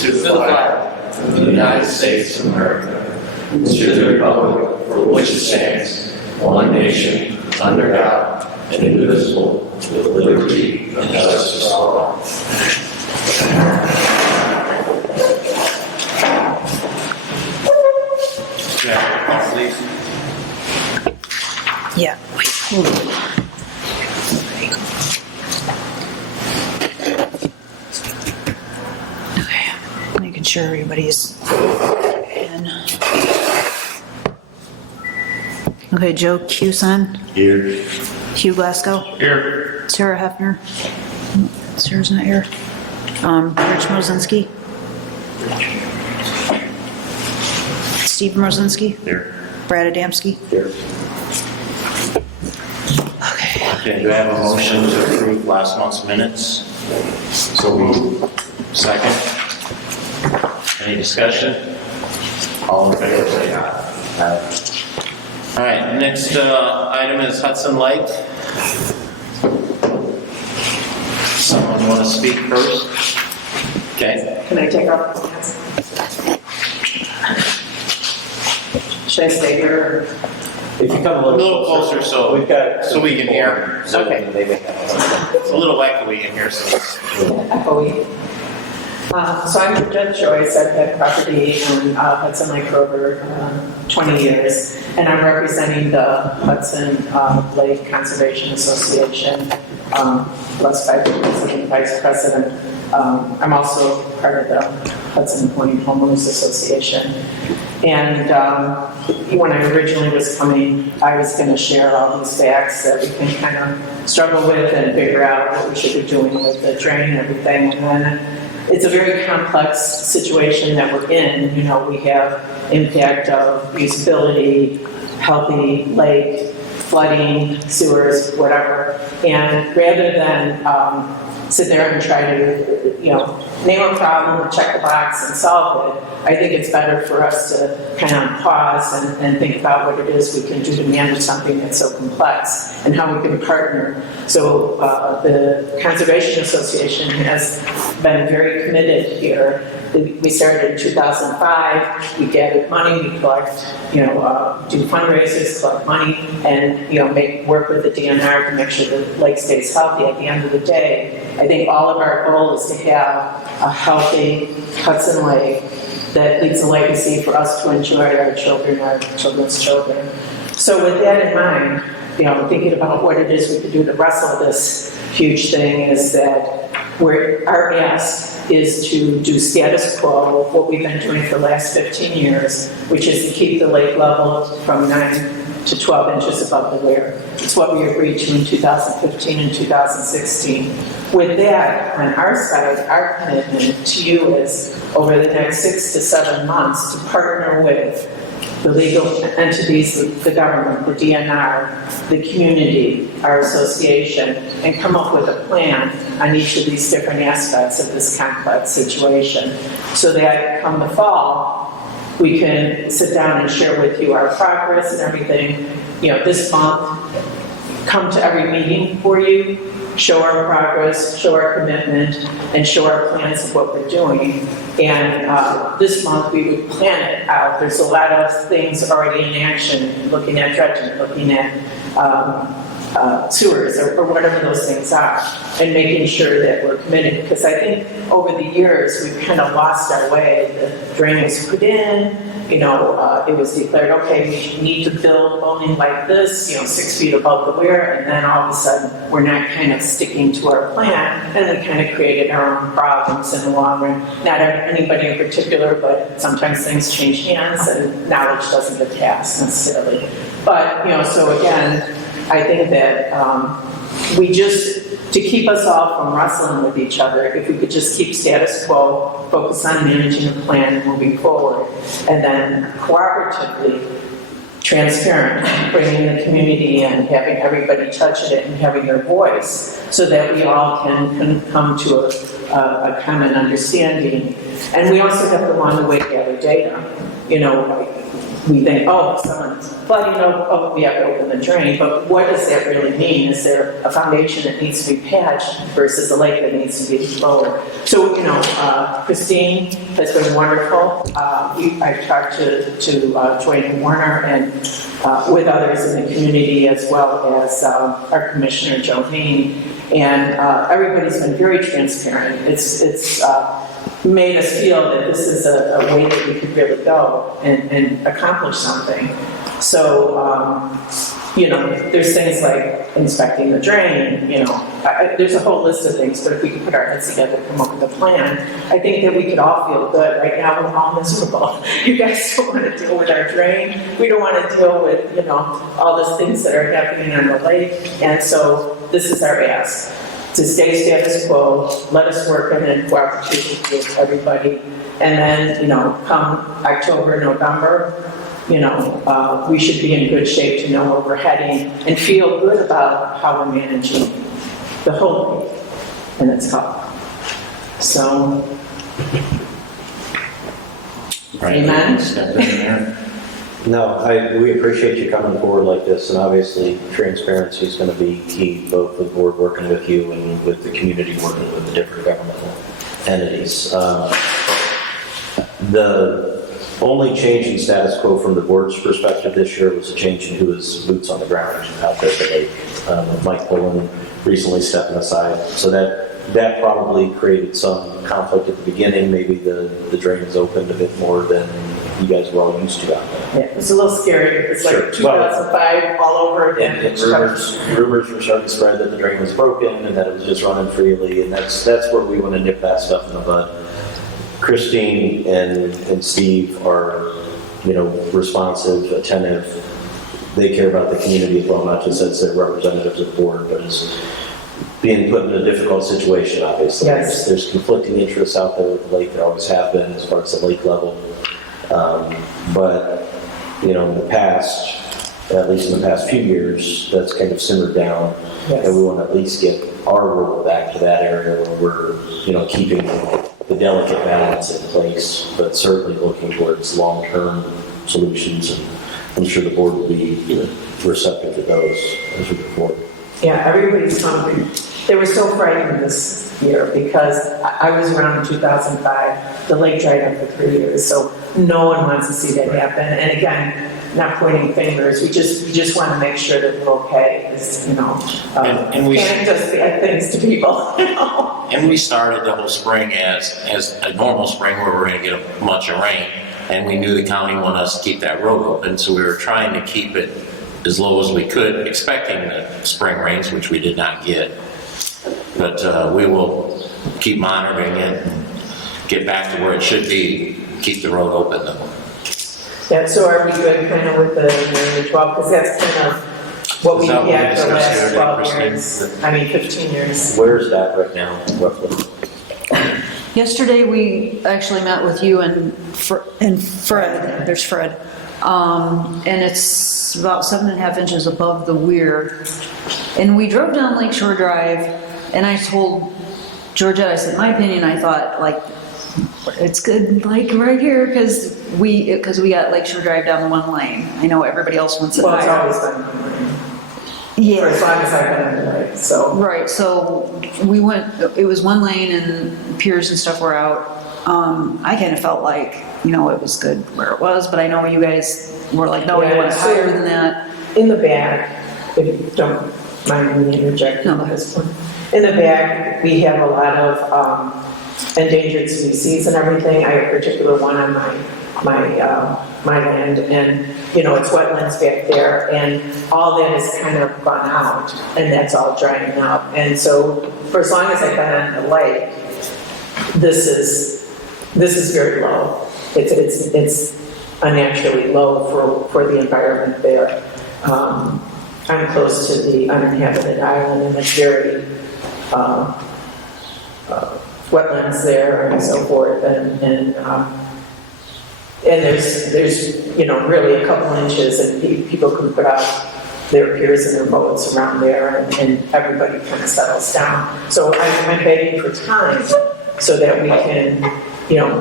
to the flag of the United States of America, and to the republic for which it stands, one nation, under God, indivisible, with liberty and justice for all. Yeah, please. Yeah, wait, hold on. Okay, making sure everybody's in. Okay, Joe Cuson, Here. Hugh Glasgow, Here. Sarah Hefner. Sarah's not here. Rich Mosinski. Steve Mosinski. Here. Brad Adamski. Here. Okay. Okay, do I have a motion to approve last month's minutes? So moved. Second. Any discussion? All in favor, say aye. Aye. All right, next item is Hudson Lake. Someone want to speak first? Okay. Can I take off my mask? Should I stay here? If you come A little closer so we've got so we can hear. Okay. It's a little echoey in here, so. Echoey. So I'm Judge Joyce. I've had property in Hudson Lake for over 20 years, and I'm representing the Hudson Lake Conservation Association, plus President, Vice President. I'm also part of the Hudson Point Homeowners Association. And when I originally was coming, I was going to share all these facts that we can kind of struggle with and figure out what we should be doing with the drain and everything. And then it's a very complex situation that we're in. You know, we have impact of usability, healthy lake, flooding, sewers, whatever. And rather than sit there and try to, name a problem, check the box and solve it, I think it's better for us to kind of pause and think about what it is we can do to manage something that's so complex and how we can partner. So the Conservation Association has been very committed here. We started in 2005. We gathered money, we collect, do fundraisers, collect money, and work with the DNR to make sure the lake stays healthy. At the end of the day, I think all of our goal is to have a healthy Hudson Lake that leaves a legacy for us to enjoy, our children, our children's children. So with that in mind, thinking about what it is we could do to wrestle this huge thing is that our ask is to do status quo, what we've been doing for the last 15 years, which is to keep the lake level from 9 to 12 inches above the weir. It's what we agreed to in 2015 and 2016. With that, on our side, our commitment to you is over the next 6 to 7 months to partner with the legal entities, the government, the DNR, the community, our association, and come up with a plan on each of these different aspects of this complex situation so that come the fall, we can sit down and share with you our progress and everything. This month, come to every meeting for you, show our progress, show our commitment, and show our plans of what we're doing. And this month we would plan it out. There's a lot of things already in action, looking at dredging, looking at sewers or whatever those things are, and making sure that we're committed. Because I think over the years we've kind of lost our way. The drain was put in, it was declared, okay, we need to build only like this, 6 feet above the weir, and then all of a sudden we're not kind of sticking to our plan, and we kind of created our own problems in the long run. Not anybody in particular, but sometimes things change hands and knowledge doesn't get passed necessarily. But, so again, I think that to keep us all from wrestling with each other, if we could just keep status quo, focus on managing the plan and moving forward, and then cooperatively, transparent, bringing the community in, having everybody touch it and having their voice so that we all can come to a common understanding. And we also have to along the way gather data. we think, oh, someone's flooding, oh, we have to open the drain, but what does that really mean? Is there a foundation that needs to be patched versus a lake that needs to be lowered? So, Christine has been wonderful. I've talked to Joanne Warner and with others in the community, as well as our Commissioner Joe Hayne, and everybody's been very transparent. It's made us feel that this is a way that we could really go and accomplish something. So, there's things like inspecting the drain, there's a whole list of things, but if we could put our heads together and come up with a plan, I think that we could all feel good. Right now, we're all miserable. You guys don't want to deal with our drain. We don't want to deal with, all those things that are happening on the lake. And so this is our ask, to stay status quo, let us work in a cooperative with everybody. And then, come October, November, we should be in good shape to know where we're heading and feel good about how we're managing the whole thing and its health. So, Right. Amen. Step in there. No, we appreciate you coming forward like this, and obviously transparency is going to be key, both with the board working with you and with the community working with the different governmental entities. The only change in status quo from the board's perspective this year was a change in who is boots on the ground out there at the lake. Mike Pullen recently stepping aside, so that probably created some conflict at the beginning. Maybe the drains opened a bit more than you guys were all used to out there. Yeah, it's a little scary. It's like Sure. 2005 all over again. And rumors were starting to spread that the drain was broken and that it was just running freely, and that's where we want to nip that stuff in the bud. Christine and Steve are, responsive, attentive. They care about the community as well, not just as their representatives of the board, but as being put in a difficult situation, obviously. Yes. There's conflicting interests out there with the lake. There always have been as far as the lake level. But, in the past, at least in the past few years, that's kind of simmered down. Yes. And we want to at least get our role back to that area where we're, keeping the delicate balance in place, but certainly looking towards long-term solutions. And I'm sure the board will be receptive to those as we go forward. Yeah, everybody's hungry. They were so frightened this year because I was around in 2005. The lake dried up for 3 years, so no one wants to see that happen. And again, not pointing fingers. We just want to make sure that we're okay. And we can't just bad things to people. And we started the whole spring as a normal spring where we're going to get a bunch of rain, and we knew the county wanted us to keep that road open, so we were trying to keep it as low as we could, expecting the spring rains, which we did not get. But we will keep monitoring it and get back to where it should be, keep the road open though. Yeah, so are we good kind of with the 12? Because that's kind of what we Is that what we had for the discussed last the other day, 12 years. I mean, 15 years. Where's that right now, roughly? Yesterday, we actually met with you and Fred, there's Fred. And it's about 7.5 inches above the weir. And we drove down Lakeshore Drive, and I told Georgette, I said, in my opinion, I thought, it's good, right here, because we got Lakeshore Drive down the one lane. I know everybody else wants it Well, it's higher. always been Yeah. for as long as I've been in the lake, so. Right, so we went, it was one lane and piers and stuff were out. I kind of felt like, it was good where it was, but I know you guys were like, no, we want it Yeah, higher so than that. In the back, if you don't mind me interjecting No. at this point. In the back, we have a lot of endangered species and everything. I have a particular one on my land, and it's wetlands back there, and all that has kind of gone out, and that's all drying up. And so, for as long as I've been on the lake, this is very low. It's unnaturally low for the environment there. I'm close to the uninhabited island, and it's very wetlands there and so forth, and there's really a couple inches, and people can put out their piers and their boats around there, and everybody kind of settles down. So I'm begging for time so that we can,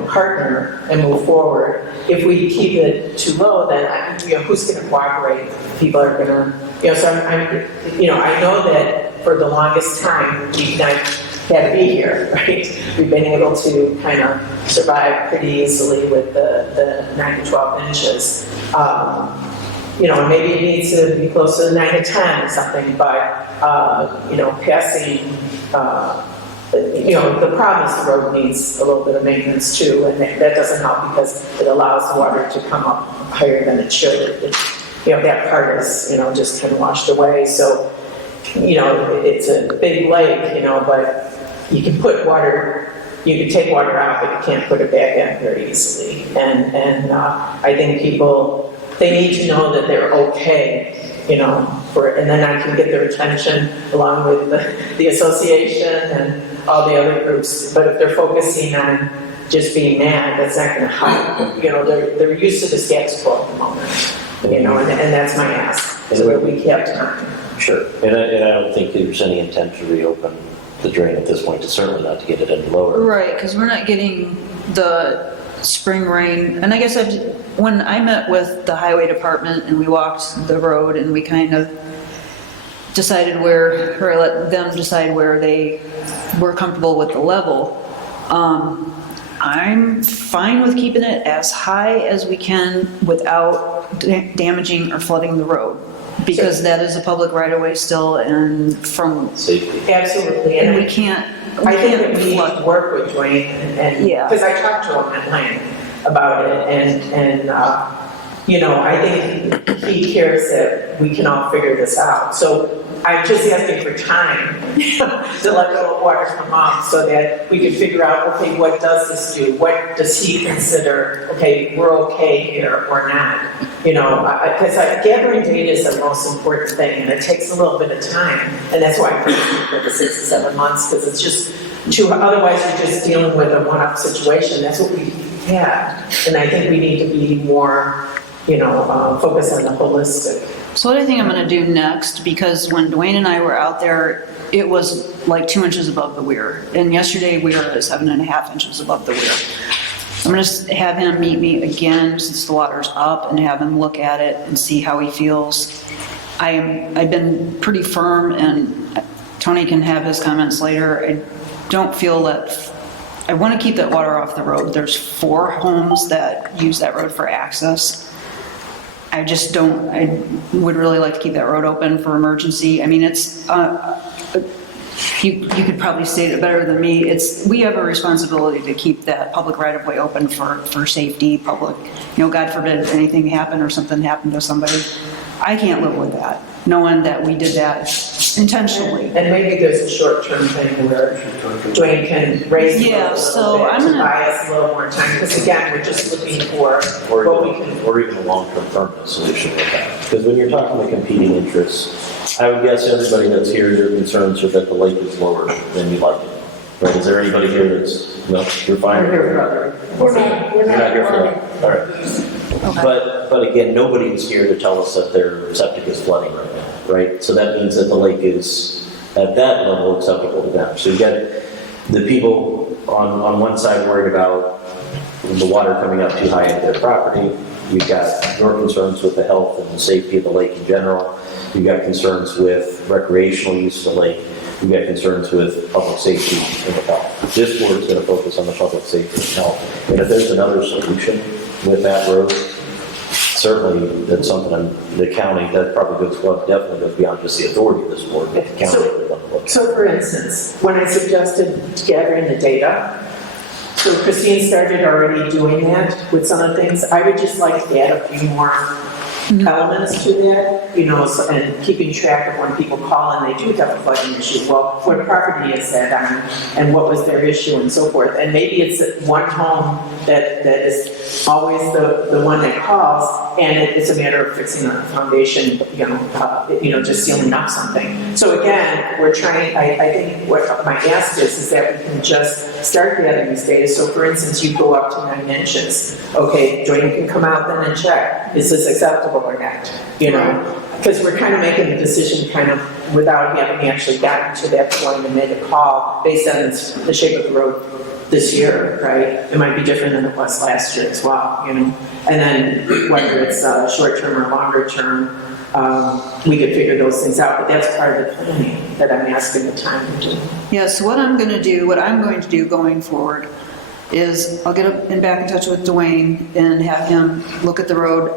partner and move forward. If we keep it too low, then, who's going to cooperate? People are going to, so I know that for the longest time, we've not had to be here, right? We've been able to kind of survive pretty easily with the 9 to 12 inches. Maybe it needs to be closer to 9 to 10 or something, but, passing, the problem is the road needs a little bit of maintenance too, and that doesn't help because it allows the water to come up higher than it should. That part is, just kind of washed away. So, it's a big lake, but you can put water, you can take water out, but you can't put it back in very easily. And I think people, they need to know that they're okay, and then I can get their attention along with the association and all the other groups. But if they're focusing on just being mad, that's not going to help. They're used to the status quo at the moment, and that's my ask, so that we have time. Sure, and I don't think there's any intent to reopen the drain at this point, it's certainly not to get it any lower. Right, because we're not getting the spring rain. And I guess when I met with the highway department and we walked the road and we kind of decided or let them decide where they were comfortable with the level, I'm fine with keeping it as high as we can without damaging or flooding the road. Because that is a public right-of-way still, and from... Safety. Absolutely. And we can't... I think that we need to work with Dwayne, and Yeah. because I talked to him at length about it, and I think he cares that we can all figure this out. So I'm just asking for time to let the water come up so that we can figure out, okay, what does this do? What does he consider, okay, we're okay here or not? Because gathering data is the most important thing, and it takes a little bit of time. And that's why I'm pushing for the 6 to 7 months, because it's just otherwise you're just dealing with a one-up situation. That's what we had. And I think we need to be more, focused on the holistic. So what I think I'm going to do next, because when Dwayne and I were out there, it was like 2 inches above the weir. And yesterday we were at 7.5 inches above the weir. I'm going to have him meet me again since the water's up and have him look at it and see how he feels. I've been pretty firm, and Tony can have his comments later. I don't feel that, I want to keep that water off the road. There's 4 homes that use that road for access. I just don't, I would really like to keep that road open for emergency. I mean, it's, you could probably state it better than me. We have a responsibility to keep that public right-of-way open for safety, public, God forbid anything happen or something happened to somebody. I can't live with that, knowing that we did that intentionally. And maybe there's a short-term thing where Dwayne can raise it a little bit to buy us a little more time, because again, we're just looking for what we can... Or even a long-term permanent solution with that. Because when you're talking about competing interests, I would guess everybody that's here, your concerns are that the lake is lower than you'd like it. Right? Is there anybody here that's, no, you're fine? We're here for other. You're not here for that? All right. Okay. But again, nobody is here to tell us that their septic is flooding right now, right? So that means that the lake is at that level acceptable to them. So you got the people on one side worried about the water coming up too high into their property. You've got your concerns with the health and the safety of the lake in general. You've got concerns with recreational use of the lake. You've got concerns with public safety and health. This board is going to focus on the public safety and health. And if there's another solution with that road, certainly that's something the county, that probably definitely goes beyond just the authority of this board, but the county. So for instance, when I suggested gathering the data, so Christine started already doing that with some of the things. I would just like to add a few more elements to that, and keeping track of when people call and they do have a flooding issue. Well, what property is that on, and what was their issue, and so forth. And maybe it's one home that is always the one that calls, and it's a matter of fixing a foundation, just sealing up something. So again, we're trying. I think what my ask is that we can just start gathering these data. So for instance, you go up to 9 inches. Okay, Dwayne can come out then and check. Is this acceptable or not? Because we're kind of making the decision kind of without having actually gotten to that point and made a call based on the shape of the road this year, right? It might be different than it was last year as well, you know? And then whether it's short-term or longer-term, we could figure those things out, but that's part of the planning that I'm asking the time to do. Yeah, so what I'm going to do going forward is I'll get back in touch with Dwayne and have him look at the road.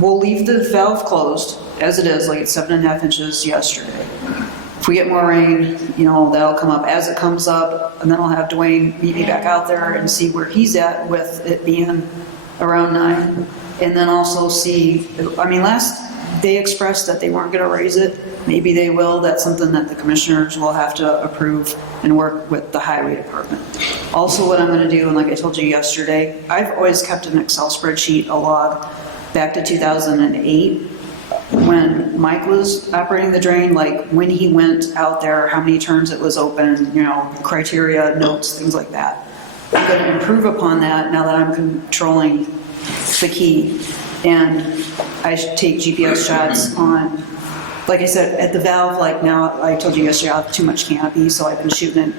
We'll leave the valve closed as it is, like it's 7.5 inches yesterday. If we get more rain, you know, that'll come up as it comes up, and then I'll have Dwayne meet me back out there and see where he's at with it being around 9. And then also see, I mean, they expressed that they weren't going to raise it. Maybe they will. That's something that the commissioners will have to approve and work with the highway department. Also, what I'm going to do, and like I told you yesterday, I've always kept an Excel spreadsheet, a log, back to 2008, when Mike was operating the drain, like when he went out there, how many turns it was open, you know, criteria, notes, things like that. I'm going to improve upon that now that I'm controlling the key. And I should take GPS shots on, like I said, at the valve, like now, I told you yesterday, I have too much canopy, so I've been shooting it,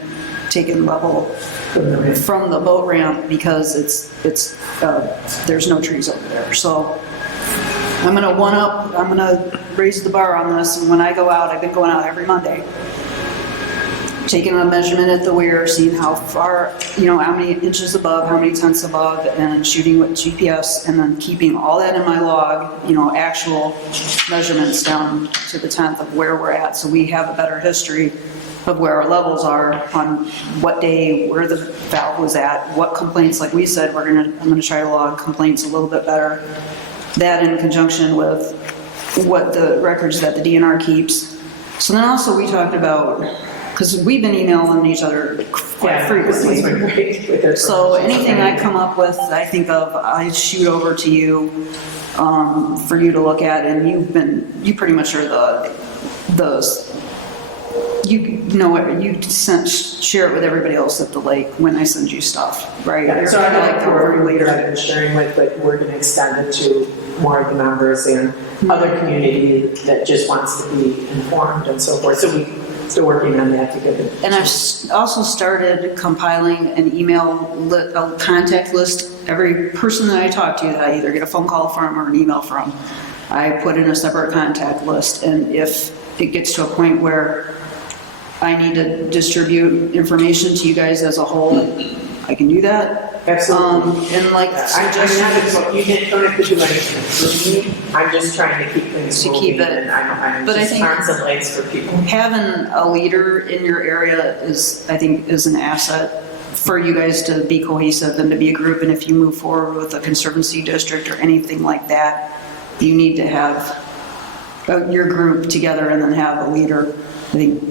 taking level from the boat ramp because there's no trees over there. So I'm gonna raise the bar on this, and when I go out, I've been going out every Monday, taking a measurement at the weir, seeing how far, you know, how many inches above, how many tenths above, and shooting with GPS, and then keeping all that in my log, you know, actual measurements down to the tenth of where we're at, so we have a better history of where our levels are on what day, where the valve was at, what complaints, like we said, I'm gonna try to log complaints a little bit better. That in conjunction with what the records that the DNR keeps. So then also we talked about, because we've been emailing each other quite frequently. So anything I come up with, I think of, I shoot over to you for you to look at, and you pretty much are you know what, you share it with everybody else at the lake when I send you stuff, right? Yeah, so I like the word leader I've been sharing with, but we're going to extend it to more of the members and other community that just wants to be informed and so forth. So we're still working on that to get it. And I've also started compiling an a contact list. Every person that I talk to that I either get a phone call from or an email from, I put in a separate contact list. And if it gets to a point where I need to distribute information to you guys as a whole, I can do that. Absolutely. And like suggestions. You don't have to do anything for me. I'm just trying to keep things To moving. keep it. And I'm But I just think arms and legs for people. having a leader in your area I think is an asset for you guys to be cohesive and to be a group. And if you move forward with a conservancy district or anything like that, you need to have your group together and then have a leader. I think,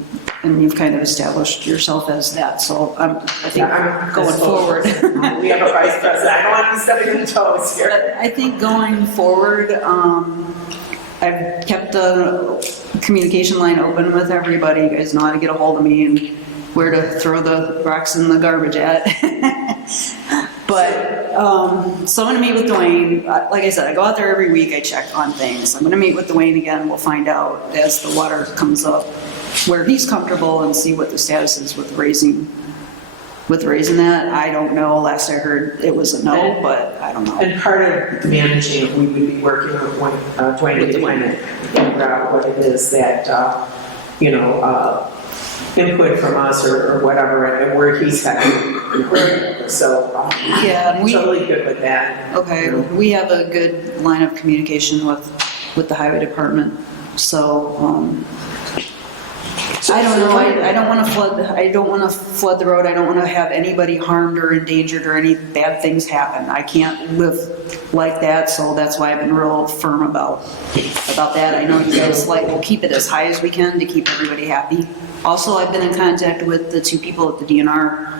and you've kind of established yourself as that. So I think going forward. We have a vice president. I don't want to be stepping on toes here. I think going forward, I've kept the communication line open with everybody. You guys know how to get a hold of me and where to throw the rocks in the garbage at. But, so I'm gonna meet with Dwayne. Like I said, I go out there every week, I check on things. I'm gonna meet with Dwayne again. We'll find out as the water comes up where he's comfortable and see what the status is with raising that. I don't know. Last I heard it was a no, but I don't know. And part of managing, we would be working with Dwayne to figure out what it is that, input from us or whatever, and where he's headed. So Yeah, I'm totally good with that. Okay, we have a good line of communication with the highway department. So, I don't know, I don't want to flood the road. I don't want to have anybody harmed or endangered or any bad things happen. I can't live like that, so that's why I've been real firm about that. I know you guys we'll keep it as high as we can to keep everybody happy. Also, I've been in contact with the two people at the DNR.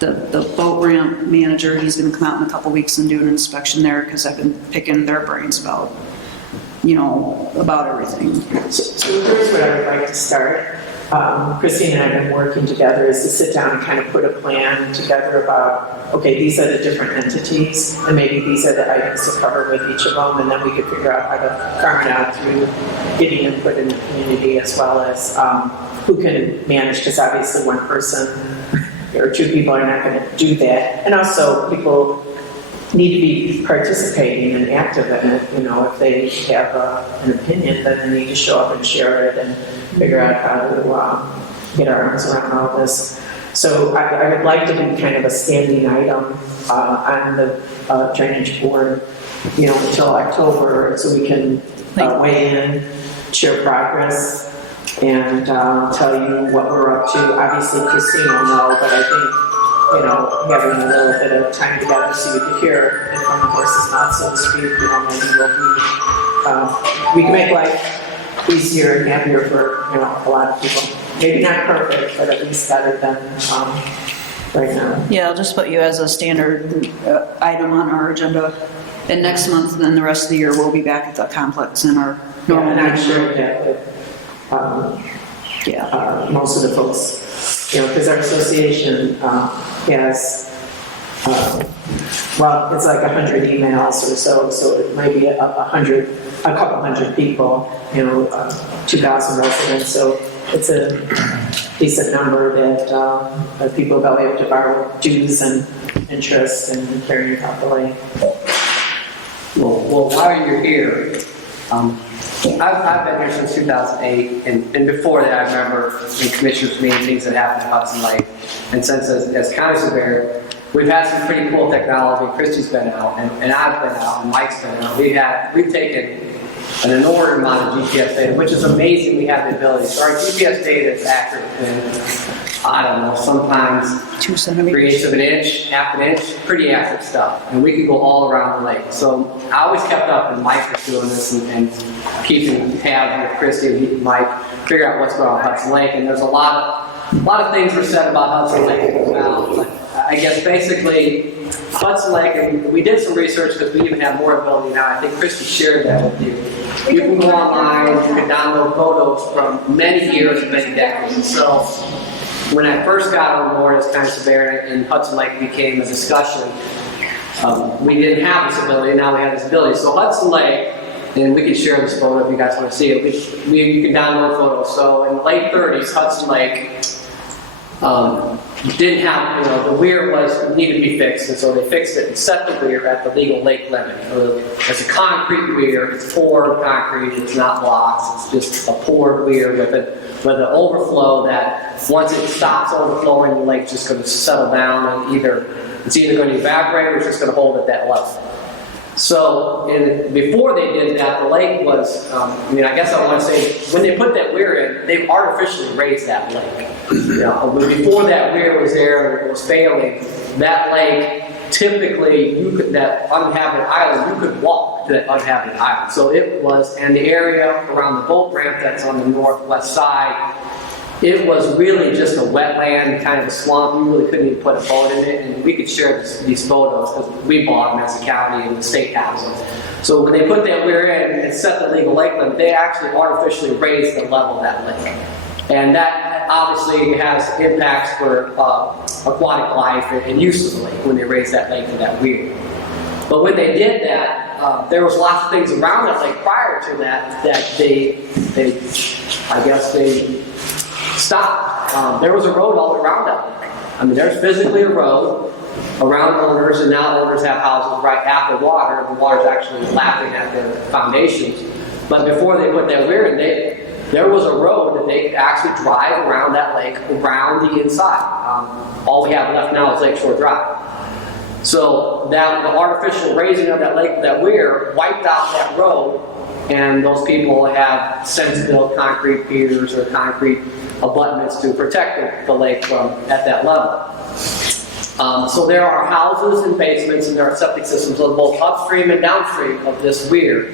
The boat ramp manager, he's going to come out in a couple weeks and do an inspection there because I've been picking their brains about everything. So here's what I would like to start. Christine and I have been working together is to sit down and kind of put a plan together about, okay, these are the different entities, and maybe these are the items to cover with each of them, and then we could figure out how to farm it out through getting input in the community, as well as who can manage, because obviously one person or two people are not going to do that. And also, people need to be participating and active in it. You know, if they have an opinion, then they need to show up and share it and figure out how to get our arms around all this. So I would like to do kind of a standing item on the drainage board, you know, until October, so we can weigh in, share progress, and tell you what we're up to. Obviously, Christine will know, but I think, you know, having a little bit of time together so we can hear it from the horse's mouth, so to speak, you know, maybe we can make life easier and happier for, you know, a lot of people. Maybe not perfect, but at least better than right now. Yeah, I'll just put you as a standard item on our agenda. And next month, then the rest of the year, we'll be back at the complex in our normal. And I'm sure that most of the folks, you know, because our association has, well, it's like 100 emails or so it might be a couple hundred people, you know, 2,000 residents, so it's a decent number that people will be able to borrow dues and interest and carrying out the lake. Well, while you're here, I've been here since 2008, and before that I remember in commissioners meetings things that happened in Hudson Lake. And since as county surveyor, we've had some pretty cool technology. Christy's been out, and I've been out, and Mike's been out. We've taken an inordinate amount of GPS data, which is amazing. We have the ability. So our GPS data is accurate in, I don't know, sometimes 2 centimeters. 3/8 of an inch, half an inch, pretty accurate stuff. And we could go all around the lake. So I always kept up, and Mike was doing this and keeping tabs with Christy and Mike, figure out what's going on with Hudson Lake. And there's a lot of things were said about Hudson Lake as well. I guess basically Hudson Lake, and we did some research because we even have more ability now. I think Christy shared that with you. You can go online, you can download photos from many years and many decades. So when I first got on board as county surveyor and Hudson Lake became a discussion, we didn't have this ability, now we have this ability. So Hudson Lake, and we can share this photo if you guys want to see it, you can download photos. So in the late 30s, Hudson Lake didn't have, you know, the weir needed to be fixed, and so they fixed it and set the weir at the legal lake limit. It's a concrete weir, it's poured concrete, it's not blocks, it's just a poured weir with an overflow that once it stops overflowing, the lake's just going to settle down, and it's either going to evaporate or it's just going to hold at that level. So before they did that, the lake was, I guess I want to say, when they put that weir in, they've artificially raised that lake. You know, before that weir was there and it was failing, that lake, typically, that uninhabited island, you could walk to that uninhabited island. So it was, and the area around the boat ramp that's on the northwest side, it was really just a wetland, kind of a swamp. You really couldn't even put a boat in it, and we could share these photos because we bought them as a county and the state has them. So when they put that weir in and set the legal lake limit, they actually artificially raised the level of that lake. And that obviously has impacts for aquatic life and use of the lake when they raised that lake to that weir. But when they did that, there was lots of things around that lake prior to that they stopped. There was a road all around that lake. I mean, there's physically a road around owners, and now owners have houses right at the water. The water's actually lapping at the foundations. But before they put that weir in, there was a road that they could actually drive around that lake, around the inside. All we have left now is Lakeshore Drive. So the artificial raising of that lake, that weir, wiped out that road, and those people have since built concrete piers or concrete abutments to protect the lake from at that level. So there are houses and basements, and there are septic systems on both upstream and downstream of this weir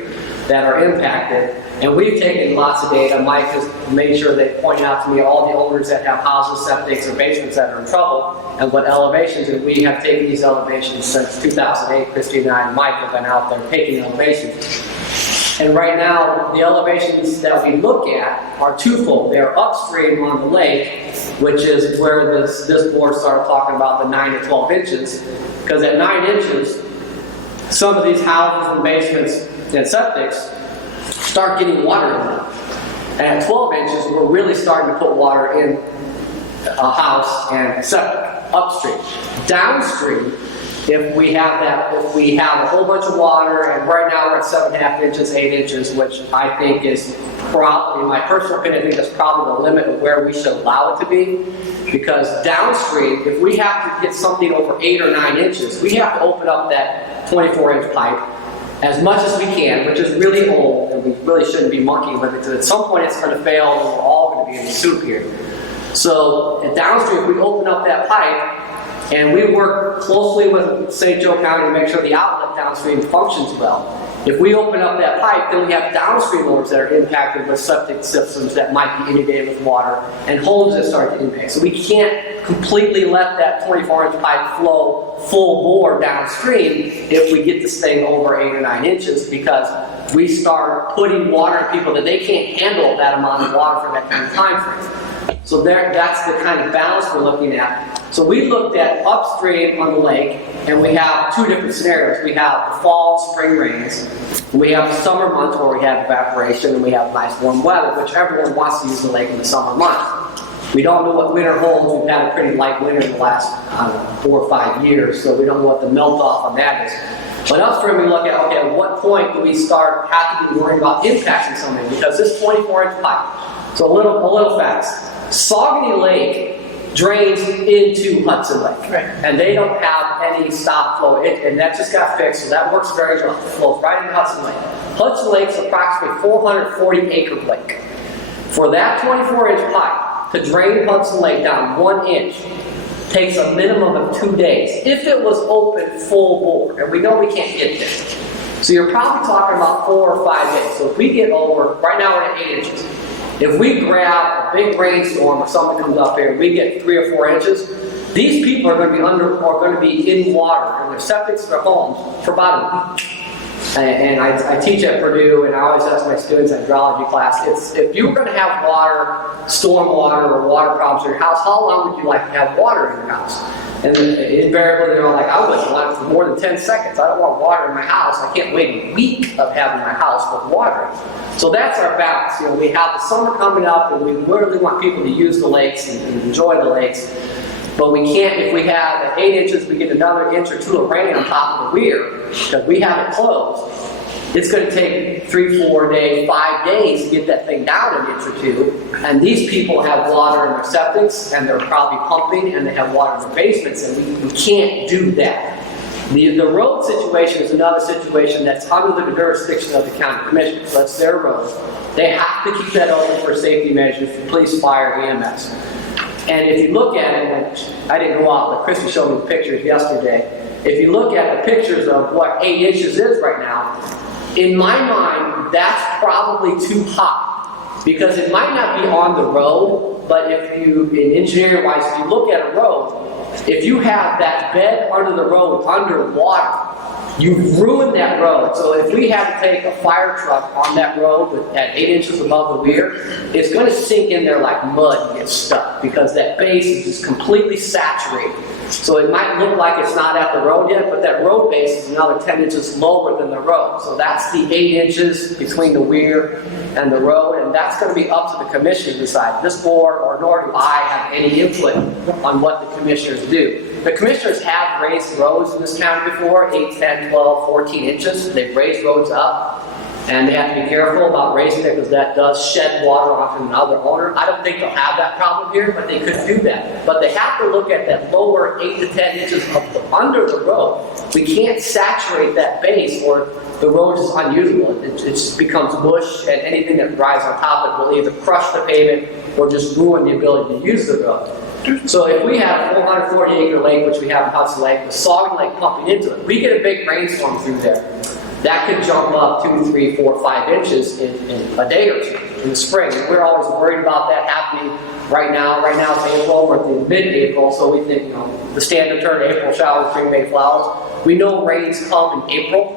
that are impacted. And we've taken lots of data. Mike has made sure they point out to me all the owners that have houses, septics, or basements that are in trouble, and what elevations. And we have taken these elevations since 2008. Christy and I and Mike have been out there taking elevations. And right now, the elevations that we look at are twofold. They're upstream on the lake, which is where this board started talking about the 9 to 12 inches. Because at 9 inches, some of these houses and basements and septics start getting water in them. And at 12 inches, we're really starting to put water in a house and septic upstream. Downstream, if we have a whole bunch of water, and right now we're at 7.5 inches, 8 inches, which I think is probably, in my personal opinion, I think that's probably the limit of where we should allow it to be. Because downstream, if we have to get something over 8 or 9 inches, we have to open up that 24-inch pipe as much as we can, which is really old, and we really shouldn't be monkeying with it, because at some point it's going to fail and we're all going to be in the soup here. So at downstream, if we open up that pipe, and we work closely with St. Joe County to make sure the outlet downstream functions well. If we open up that pipe, then we have downstream owners that are impacted with septic systems that might be inundated with water, and homes that start to impact. So we can't completely let that 24-inch pipe flow full bore downstream if we get this thing over 8 or 9 inches, because we start putting water in people that they can't handle that amount of water for that kind of time frame. So that's the kind of balance we're looking at. So we looked at upstream on the lake, and we have two different scenarios. We have the fall, spring rains, and we have the summer months where we have evaporation, and we have nice warm weather, which everyone wants to use the lake in the summer months. We don't know what winter holds. We've had a pretty light winter in the last, 4 or 5 years, so we don't know what the melt off on that is. But upstream, we look at, okay, at what point do we start having to be worried about impacting something? Because this 24-inch pipe, so a little fast. Saugony Lake drains into Hudson Lake, and they don't have any stop flow, and that just got fixed, so that works very well. It flows right into Hudson Lake. Hudson Lake's approximately 440-acre lake. For that 24-inch pipe to drain Hudson Lake down 1 inch takes a minimum of 2 days. If it was open full bore, and we know we can't get there. So you're probably talking about 4 or 5 days. So if we get over, right now we're at 8 inches. If we grab a big rainstorm or something comes up here and we get 3 or 4 inches, these people are going to be in water in their septics of their homes for about a week. And I teach at Purdue, and I always ask my students in hydrology class, if you were going to have water, storm water, or water problems in your house, how long would you like to have water in your house? And invariably they're all like, I wouldn't want it for more than 10 seconds. I don't want water in my house. I can't wait a week of having my house with water. So that's our balance. You know, we have the summer coming up, and we really want people to use the lakes and enjoy the lakes. But we can't, if we have at 8 inches, we get another inch or 2 of rain on top of the weir, because we have it closed. It's going to take 3, 4 days, 5 days to get that thing down an inch or 2. And these people have water in their septics, and they're probably pumping, and they have water in their basements, and we can't do that. The road situation is another situation that's under the jurisdiction of the county commission. So that's their road. They have to keep that open for safety measures for police, fire, EMS. And if you look at it, and I didn't go out, but Christy showed me the pictures yesterday. If you look at the pictures of what 8 inches is right now, in my mind, that's probably too hot. Because it might not be on the road, but if you, in engineering-wise, if you look at a road, if you have that bed under the road underwater, you've ruined that road. So if we had to take a fire truck on that road at 8 inches above the weir, it's going to sink in there like mud and get stuck, because that base is just completely saturated. So it might look like it's not at the road yet, but that road base is another 10 inches lower than the road. So that's the 8 inches between the weir and the road, and that's going to be up to the commission to decide. This board, or nor do I have any input on what the commissioners do. The commissioners have raised roads in this county before, 8, 10, 12, 14 inches. They've raised roads up, and they have to be careful about raising it, because that does shed water onto another owner. I don't think they'll have that problem here, but they could do that. But they have to look at that lower 8 to 10 inches under the road. We can't saturate that base, or the road is unusable. It just becomes mush, and anything that rides on top of it will either crush the pavement or just ruin the ability to use the road. So if we have a 440-acre lake, which we have in Hudson Lake, with Saugony Lake pumping into it, we get a big rainstorm through there. That could jump up 2, 3, 4, 5 inches in a day or two in the spring. And we're always worried about that happening right now. Right now it's April, we're in mid-April, so we think, the standard term, April showers, spring May flowers. We know rains come in April,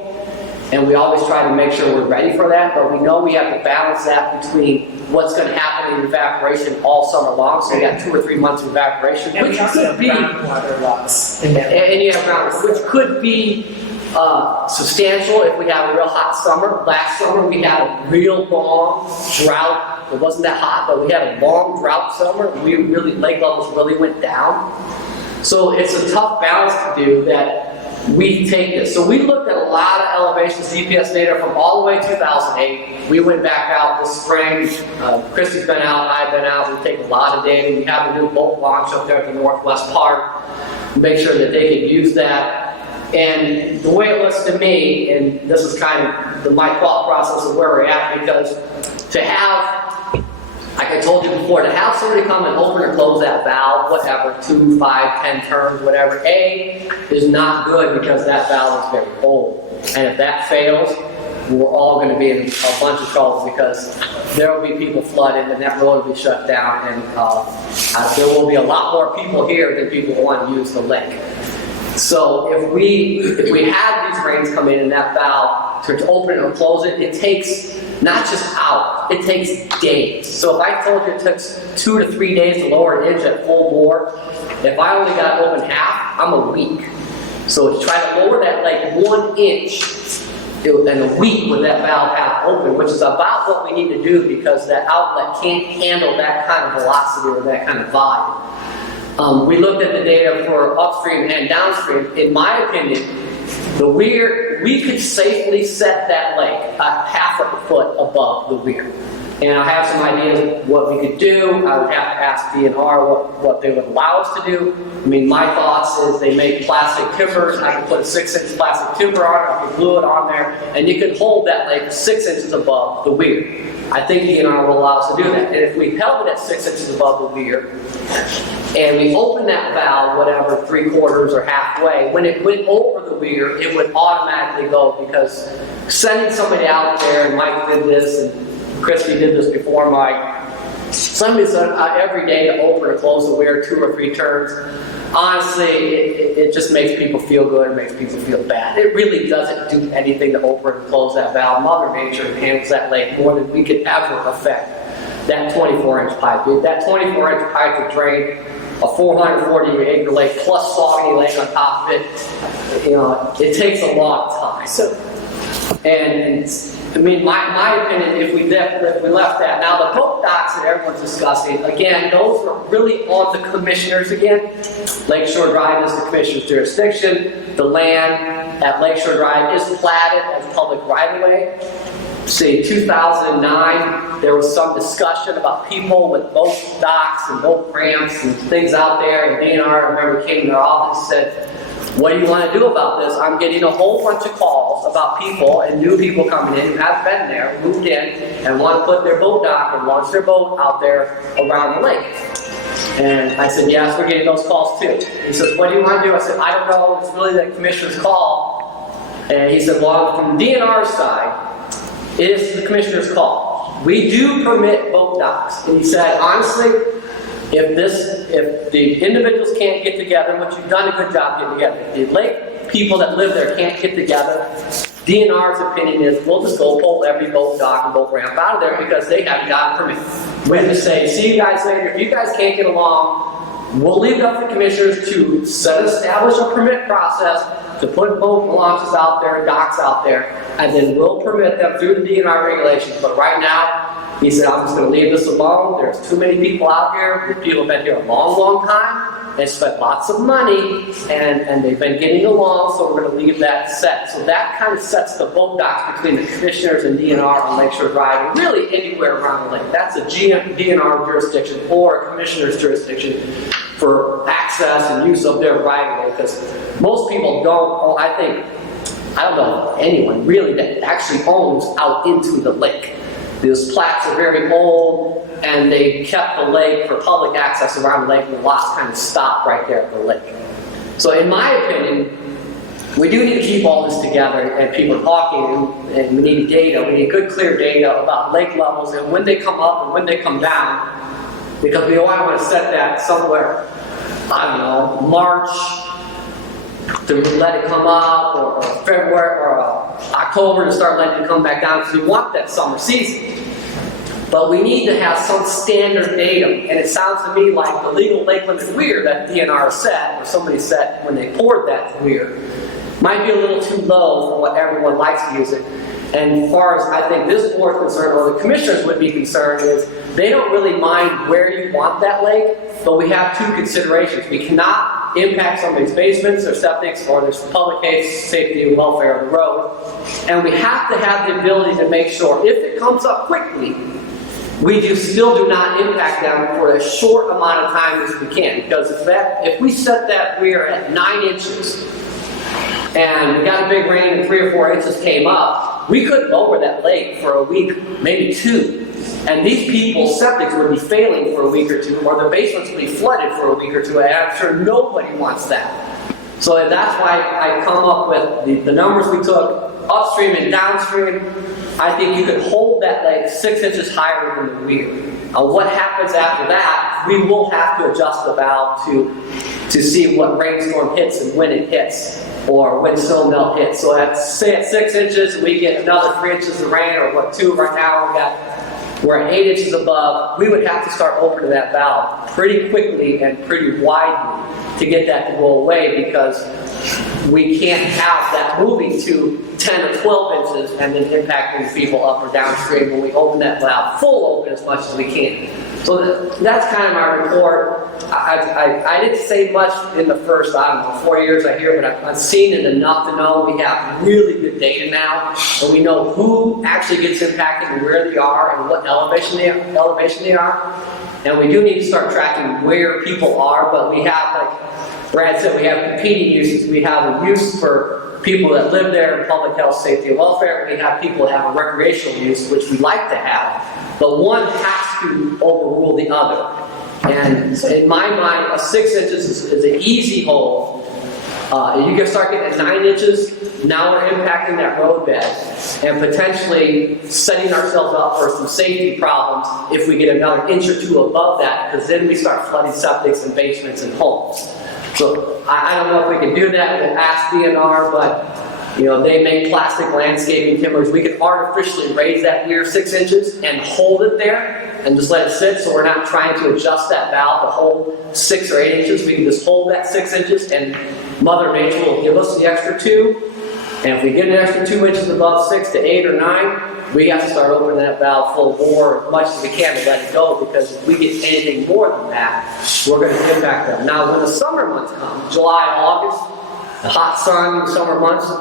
And we always try to make sure we're ready for that, but we know we have to balance that between what's going to happen in evaporation all summer long. So we got 2 or 3 months of evaporation, And which we also could have be, groundwater loss in there. and you have groundwater, which could be substantial if we have a real hot summer. Last summer we had a real long drought. It wasn't that hot, but we had a long drought summer. Lake levels really went down. So it's a tough balance to do that we take this. So we looked at a lot of elevation GPS data from all the way 2008. We went back out this spring. Christy's been out, I've been out. We take a lot of data. We have a new boat launch up there at the Northwest Park. Make sure that they can use that. And the way it looks to me, and this is kind of my thought process of where we're at, because to have, like I told you before, to have somebody come and open or close that valve, whatever, 2, 5, 10 turns, whatever, is not good because that valve is very old. And if that fails, we're all going to be in a bunch of trouble because there will be people flooded and that road will be shut down, and there will be a lot more people here than people who want to use the lake. So if we have these rains come in and that valve to open it or close it, it takes not just hours, it takes days. So if I told you it took 2 to 3 days to lower an inch at full bore, if I only got open half, I'm a week. So to try to lower that like 1 inch in a week with that valve half open, which is about what we need to do because that outlet can't handle that kind of velocity or that kind of volume. We looked at the data for upstream and downstream. In my opinion, we could safely set that lake a half a foot above the weir. And I have some ideas what we could do. I would have to ask DNR what they would allow us to do. I mean, my thoughts is they make plastic timbers. I could put a 6-inch plastic timber on it, I could glue it on there, and you could hold that lake 6 inches above the weir. I think DNR will allow us to do that. And if we held it at 6 inches above the weir, and we opened that valve, whatever, 3/4 or halfway, when it went over the weir, it would automatically go, because sending somebody out there, and Mike did this, and Christy did this before Mike, somebody's every day to open or close the weir 2 or 3 turns. Honestly, it just makes people feel good, it makes people feel bad. It really doesn't do anything to open and close that valve. Mother Nature handles that lake more than we could ever affect that 24-inch pipe. That 24-inch pipe would drain a 440-acre lake plus soggy lake on top of it. You know, it takes a long time. And I mean, my opinion, if we left that. Now, the boat docks that everyone's discussing, again, those are really on the commissioners again. Lakeshore Drive is the commissioner's jurisdiction. The land at Lakeshore Drive is platted as public right-of-way. See, 2009, there was some discussion about people with boat docks and boat ramps and things out there. And DNR, I remember, came to their office and said, "What do you want to do about this?" I'm getting a whole bunch of calls about people and new people coming in who have been there, moved in, and want to put their boat dock and launch their boat out there around the lake. And I said, yes, we're getting those calls too. He says, "What do you want to do?" I said, "I don't know. It's really the commissioner's call." And he said, "Well, from the DNR side, it is the commissioner's call. We do permit boat docks." And he said, honestly, if the individuals can't get together, which you've done a good job getting together, if the lake people that live there can't get together, DNR's opinion is we'll just go pull every boat dock and boat ramp out of there because they haven't got a permit. We just say, "See you guys later. If you guys can't get along, we'll leave it up to the commissioners to establish a permit process to put boat launches out there, docks out there, and then we'll permit them through the DNR regulations. But right now," he said, "I'm just going to leave this alone. There's too many people out here. The people have been here a long, long time. They spent lots of money, and they've been getting along, so we're going to leave that set." So that kind of sets the boat docks between the commissioners and DNR on Lakeshore Drive, and really anywhere around the lake. That's a DNR jurisdiction or a commissioner's jurisdiction for access and use of their right-of-way, because most people don't, I don't know anyone really that actually owns out into the lake. These plats are very old, and they kept the lake for public access around the lake, and the lots kind of stopped right there at the lake. So in my opinion, we do need to keep all this together, and people are talking, and we need data. We need good, clear data about lake levels and when they come up and when they come down, because we want to set that somewhere, I don't know, March to let it come up, or February, or October to start letting it come back down, because we want that summer season. But we need to have some standard datum, and it sounds to me like the legal lake limit weir that DNR set, or somebody set when they poured that weir, might be a little too low for what everyone likes to use it. And as far as I think this board is concerned, or the commissioners would be concerned, is they don't really mind where you want that lake, but we have two considerations. We cannot impact somebody's basements or septics or their public health, safety, and welfare of the road. And we have to have the ability to make sure, if it comes up quickly, we still do not impact them for a short amount of time as we can. Because if we set that weir at 9 inches, and we got a big rain and 3 or 4 inches came up, we could lower that lake for a week, maybe 2. And these people's septics would be failing for a week or 2, or their basements would be flooded for a week or 2, and I'm sure nobody wants that. So that's why I come up with the numbers we took, upstream and downstream. I think you could hold that lake 6 inches higher than the weir. What happens after that, we will have to adjust the valve to see what rainstorm hits and when it hits, or when snow melt hits. So say at 6 inches, we get another 3 inches of rain, or what, 2 right now, we're at 8 inches above. We would have to start opening that valve pretty quickly and pretty widely to get that to go away, because we can't have that moving to 10 or 12 inches and then impacting people up or downstream when we open that valve full open as much as we can. So that's kind of my report. I didn't say much in the first, 4 years I hear, but I've seen it enough to know we have really good data now, and we know who actually gets impacted and where they are and what elevation they are. And we do need to start tracking where people are, but we have, like Brad said, we have competing uses. We have a use for people that live there in public health, safety, and welfare. We have people that have a recreational use, which we like to have. But one has to overrule the other. And in my mind, a 6 inches is an easy hole. You can start getting at 9 inches, now we're impacting that road bed and potentially setting ourselves up for some safety problems if we get another inch or 2 above that, because then we start flooding septics and basements and homes. So I don't know if we can do that. We'll ask DNR, but they make plastic landscaping timbers. We can artificially raise that weir 6 inches and hold it there and just let it sit, so we're not trying to adjust that valve to hold 6 or 8 inches. We can just hold that 6 inches, and Mother Nature will give us the extra 2. And if we get an extra 2 inches above 6 to 8 or 9, we have to start opening that valve full bore as much as we can to let it go, because if we get anything more than that, we're going to impact them. Now, when the summer months come, July, August, the hot sun, summer months,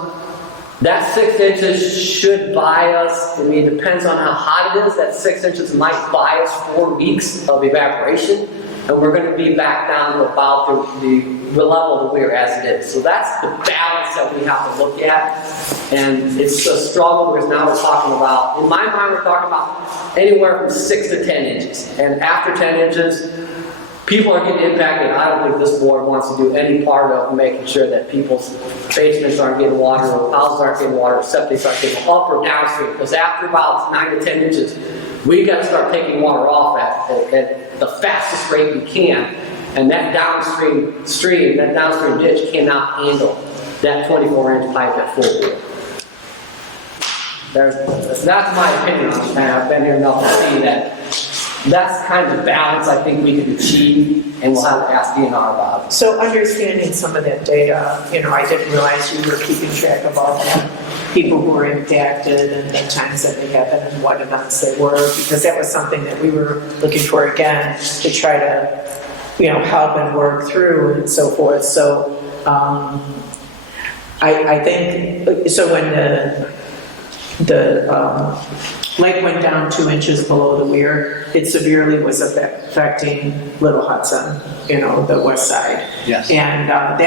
that 6 inches should buy us, it depends on how hot it is, that 6 inches might buy us 4 weeks of evaporation, and we're going to be back down to about the level of the weir as it is. So that's the balance that we have to look at, and it's a struggle, because now we're talking about, in my mind, we're talking about anywhere from 6 to 10 inches, and after 10 inches, people are getting impacted. I don't think this board wants to do any part of making sure that people's basements aren't getting water, or houses aren't getting water, or septics aren't getting up or downstream. Because after about 9 to 10 inches, we got to start taking water off at the fastest rate we can. And that downstream ditch cannot handle that 24-inch pipe at full bore. That's my opinion on it. I've been here enough to see that. That's kind of the balance I think we can achieve, and we'll have to ask DNR about it. So understanding some of that data, I didn't realize you were keeping track of all the people who were impacted and the times that they happened and what events they were, because that was something that we were looking for again to try to, help and work through and so forth. So I think, so when the lake went down 2 inches below the weir, it severely was affecting Little Hudson, the west side. Yes. And that,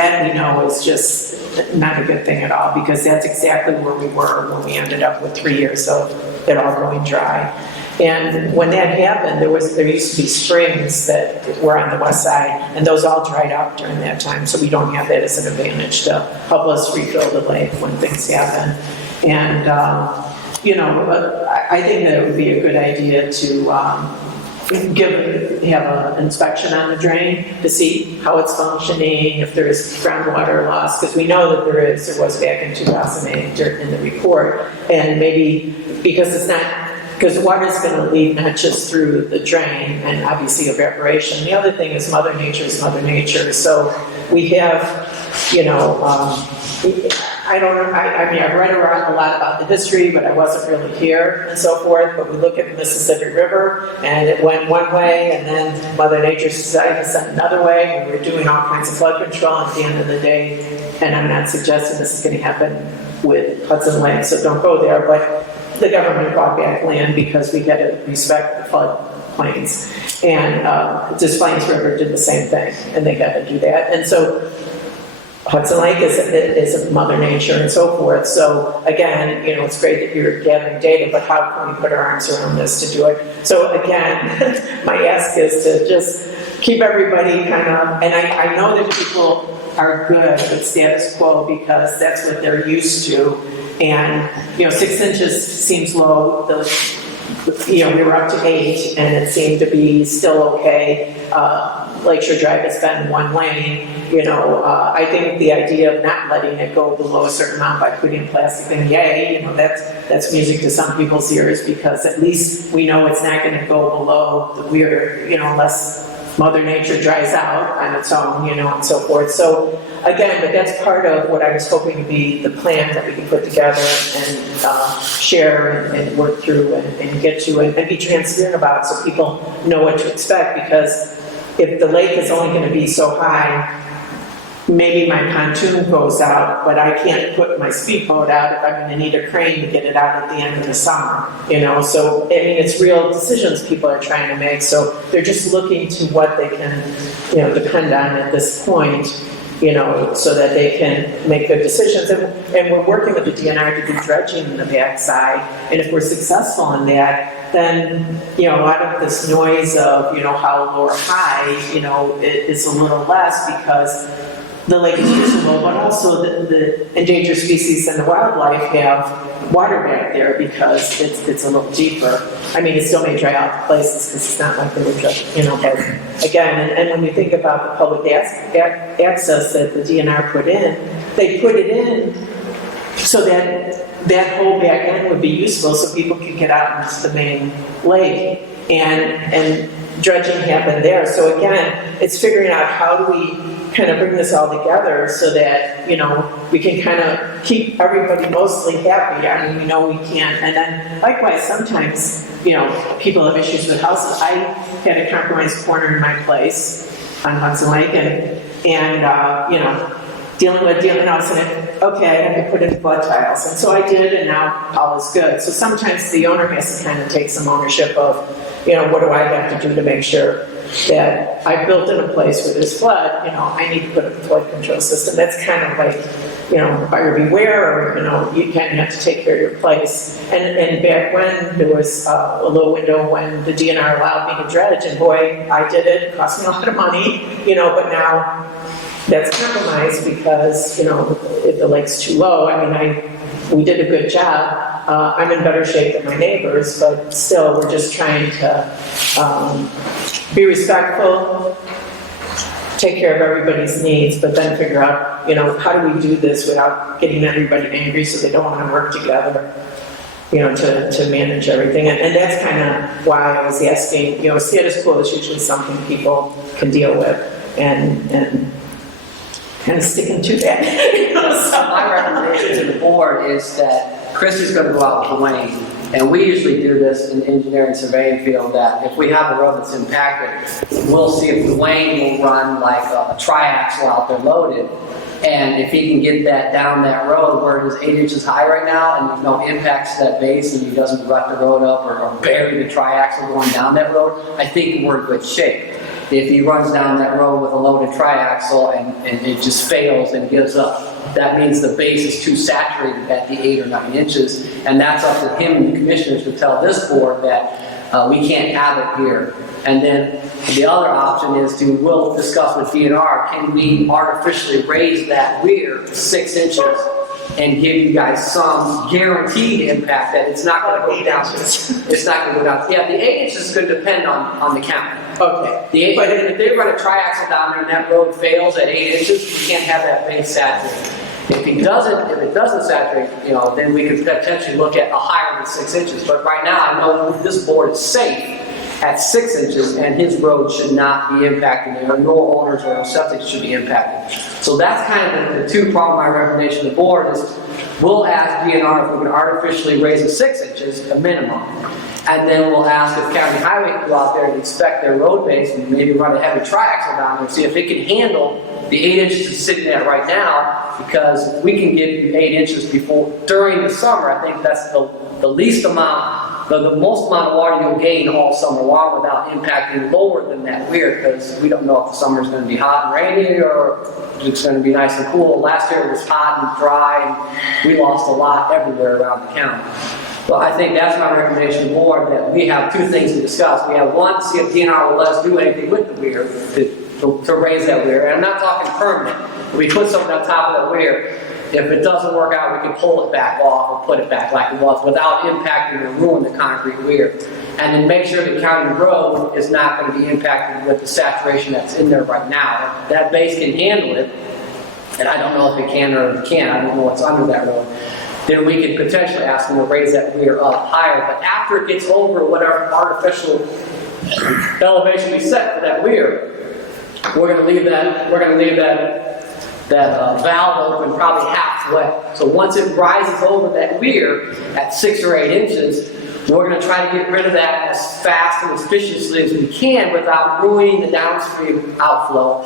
is just not a good thing at all, because that's exactly where we were when we ended up with 3 years of it all going dry. And when that happened, there used to be springs that were on the west side, and those all dried up during that time, so we don't have that as an advantage to help us refill the lake when things happen. And I think that it would be a good idea to have an inspection on the drain to see how it's functioning, if there is groundwater loss, because we know that there was back in 2008 in the report, and maybe because it's not, because the water is going to leave not just through the drain and obviously evaporation. The other thing is Mother Nature is Mother Nature. So we have, I don't know, I mean, I've read around a lot about the history, but I wasn't really here and so forth. But we look at the Mississippi River, and it went one way, and then Mother Nature decided to send another way, and we were doing all kinds of flood control. And at the end of the day, and I'm not suggesting this is going to happen with Hudson Lake, so don't go there, but the government bought back land because we had to respect the flood plains. And Des Plaines River did the same thing, and they had to do that. And so Hudson Lake is Mother Nature and so forth. So again, it's great that you're gathering data, but how can we put our arms around this to do it? So again, my ask is to just keep everybody kind of, and I know that people are good with status quo because that's what they're used to. And, 6 inches seems low. We were up to 8 and it seemed to be still okay. Lakeshore Drive has been one lane. I think the idea of not letting it go below a certain amount by putting plastic in, yay, that's music to some people's ears because at least we know it's not going to go below the weir, unless Mother Nature dries out on its own, and so forth. So again, but that's part of what I was hoping to be the plan that we can put together and share and work through and get to and be transparent about so people know what to expect. Because if the lake is only going to be so high, maybe my pontoon goes out, but I can't put my speedboat out if I'm going to need a crane to get it out at the end of the summer, So, it's real decisions people are trying to make. So they're just looking to what they can, depend on at this point, so that they can make good decisions. And we're working with the DNR to do dredging in the backside. And if we're successful in that, then, a lot of this noise of, how low or high, it is a little less because the lake is usable, but also the endangered species and the wildlife have water back there because it's a little deeper. It still may dry out places because it's not like they were just, but again, and when you think about the public access that the DNR put in, they put it in so that whole back end would be useful so people could get out into the main lake and dredging happened there. So again, it's figuring out how do we kind of bring this all together so that, we can kind of keep everybody mostly happy. We know we can't. And then likewise, sometimes, people have issues with houses. I had a compromised corner in my place on Hudson Lake and dealing with, I was saying, okay, I have to put in flood tiles. And so I did, and now all is good. So sometimes the owner has to kind of take some ownership of, what do I have to do to make sure that I built in a place where there's flood, I need to put up a flood control system. That's kind of like, buyer beware, or, you kind of have to take care of your place. And back when there was a little window when the DNR allowed me to dredge, and boy, I did it. It cost me a lot of money, but now that's compromised because, if the lake's too low, we did a good job. I'm in better shape than my neighbors, but still, we're just trying to be respectful, take care of everybody's needs, but then figure out, how do we do this without getting everybody angry so they don't want to work together, to manage everything. And that's kind of why I was asking, status quo is usually something people can deal with and kind of sticking to that. So my recommendation to the board is that Chris is going to go out with Wayne, and we usually do this in the engineering surveying field, that if we have a road that's impacted, we'll see if Dwayne will run like a triaxle out there loaded, and if he can get that down that road where it is 8 inches high right now and there's no impacts to that base and he doesn't rut the road up or bury the triaxle going down that road, I think we're in good shape. If he runs down that road with a loaded triaxle and it just fails and gives up, that means the base is too saturated at the 8 or 9 inches, and that's up to him and the commissioners to tell this board that we can't have it here. And then the other option is we'll discuss with DNR, can we artificially raise that weir 6 inches and give you guys some guaranteed impact that it's not going to go down. It's not going to go down. Yeah, the 8 inches is going to depend on the county. Okay. But if they run a triaxle down there and that road fails at 8 inches, you can't have that base saturated. If it doesn't saturate, then we could potentially look at a higher than 6 inches. But right now, I know this board is safe at 6 inches, and his road should not be impacted. There are no owners or no septic should be impacted. So that's kind of the two problems. My recommendation to the board is we'll ask DNR if we can artificially raise it 6 inches, a minimum. And then we'll ask if County Highway can go out there and inspect their road base and maybe run a heavy triaxle down there and see if it can handle the 8 inches it's sitting at right now, because if we can give you 8 inches during the summer, I think that's the least amount, the most amount of water you'll gain all summer long without impacting lower than that weir, because we don't know if the summer is going to be hot and rainy or it's going to be nice and cool. Last year it was hot and dry and we lost a lot everywhere around the county. Well, I think that's my recommendation to the board, that we have two things to discuss. We have one, see if DNR will let us do anything with the weir to raise that weir. And I'm not talking permanent. We put something on top of that weir. If it doesn't work out, we can pull it back off or put it back like it was without impacting or ruining the concrete weir. And then make sure the county road is not going to be impacted with the saturation that's in there right now. That base can handle it, and I don't know if it can or if it can't. I don't know what's under that road. Then we could potentially ask them to raise that weir up higher. But after it gets over whatever artificial elevation we set for that weir, we're going to leave that valve open probably halfway. So once it rises over that weir at 6 or 8 inches, we're going to try to get rid of that as fast and efficiently as we can without ruining the downstream outflow.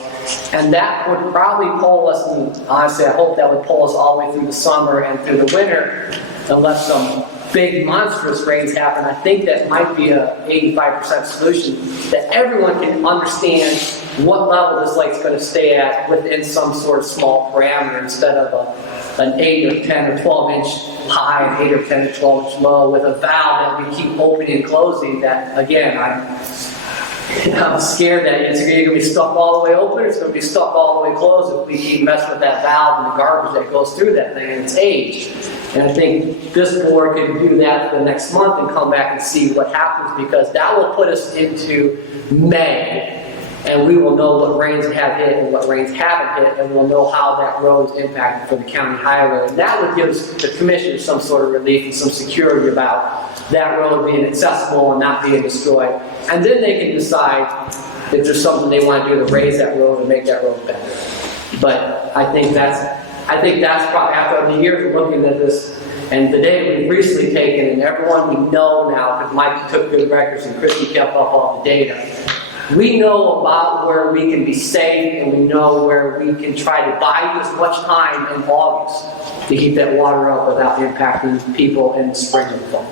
And that would probably pull us, and honestly I hope that would pull us all the way through the summer and through the winter, unless some big monstrous rains happen. I think that might be a 85% solution, that everyone can understand what level this lake's going to stay at within some sort of small parameter, instead of an 8 or 10 or 12 inch high and 8 or 10 or 12 inch low with a valve that we keep opening and closing. That, again, I'm scared that it's either going to be stuck all the way open or it's going to be stuck all the way closed if we keep messing with that valve and the garbage that goes through that thing and its age. And I think this board can do that for the next month and come back and see what happens, because that will put us into May. And we will know what rains have hit and what rains haven't hit, and we'll know how that road's impacted for the county highway. And that would give the commissioners some sort of relief and some security about that road being accessible and not being destroyed. And then they can decide if there's something they want to do to raise that road and make that road better. But I think that's probably, after the years of looking at this, and the data we've recently taken, and everyone we know now, because Mike took good records and Christy kept up all the data, we know about where we can be safe, and we know where we can try to buy you as much time in August to keep that water up without impacting people in the spring and fall.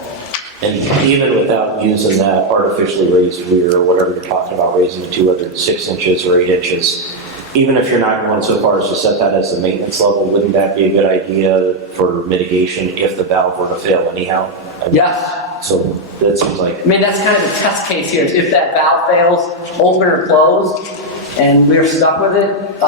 And even without using that artificially raised weir or whatever you're talking about, raising it to whether it's 6 inches or 8 inches, even if you're not going so far as to set that as the maintenance level, wouldn't that be a good idea for mitigation if the valve were to fail anyhow? Yes. So that seems like... I mean, that's kind of the test case here. Is if that valve fails, open or closed, and we're stuck with it,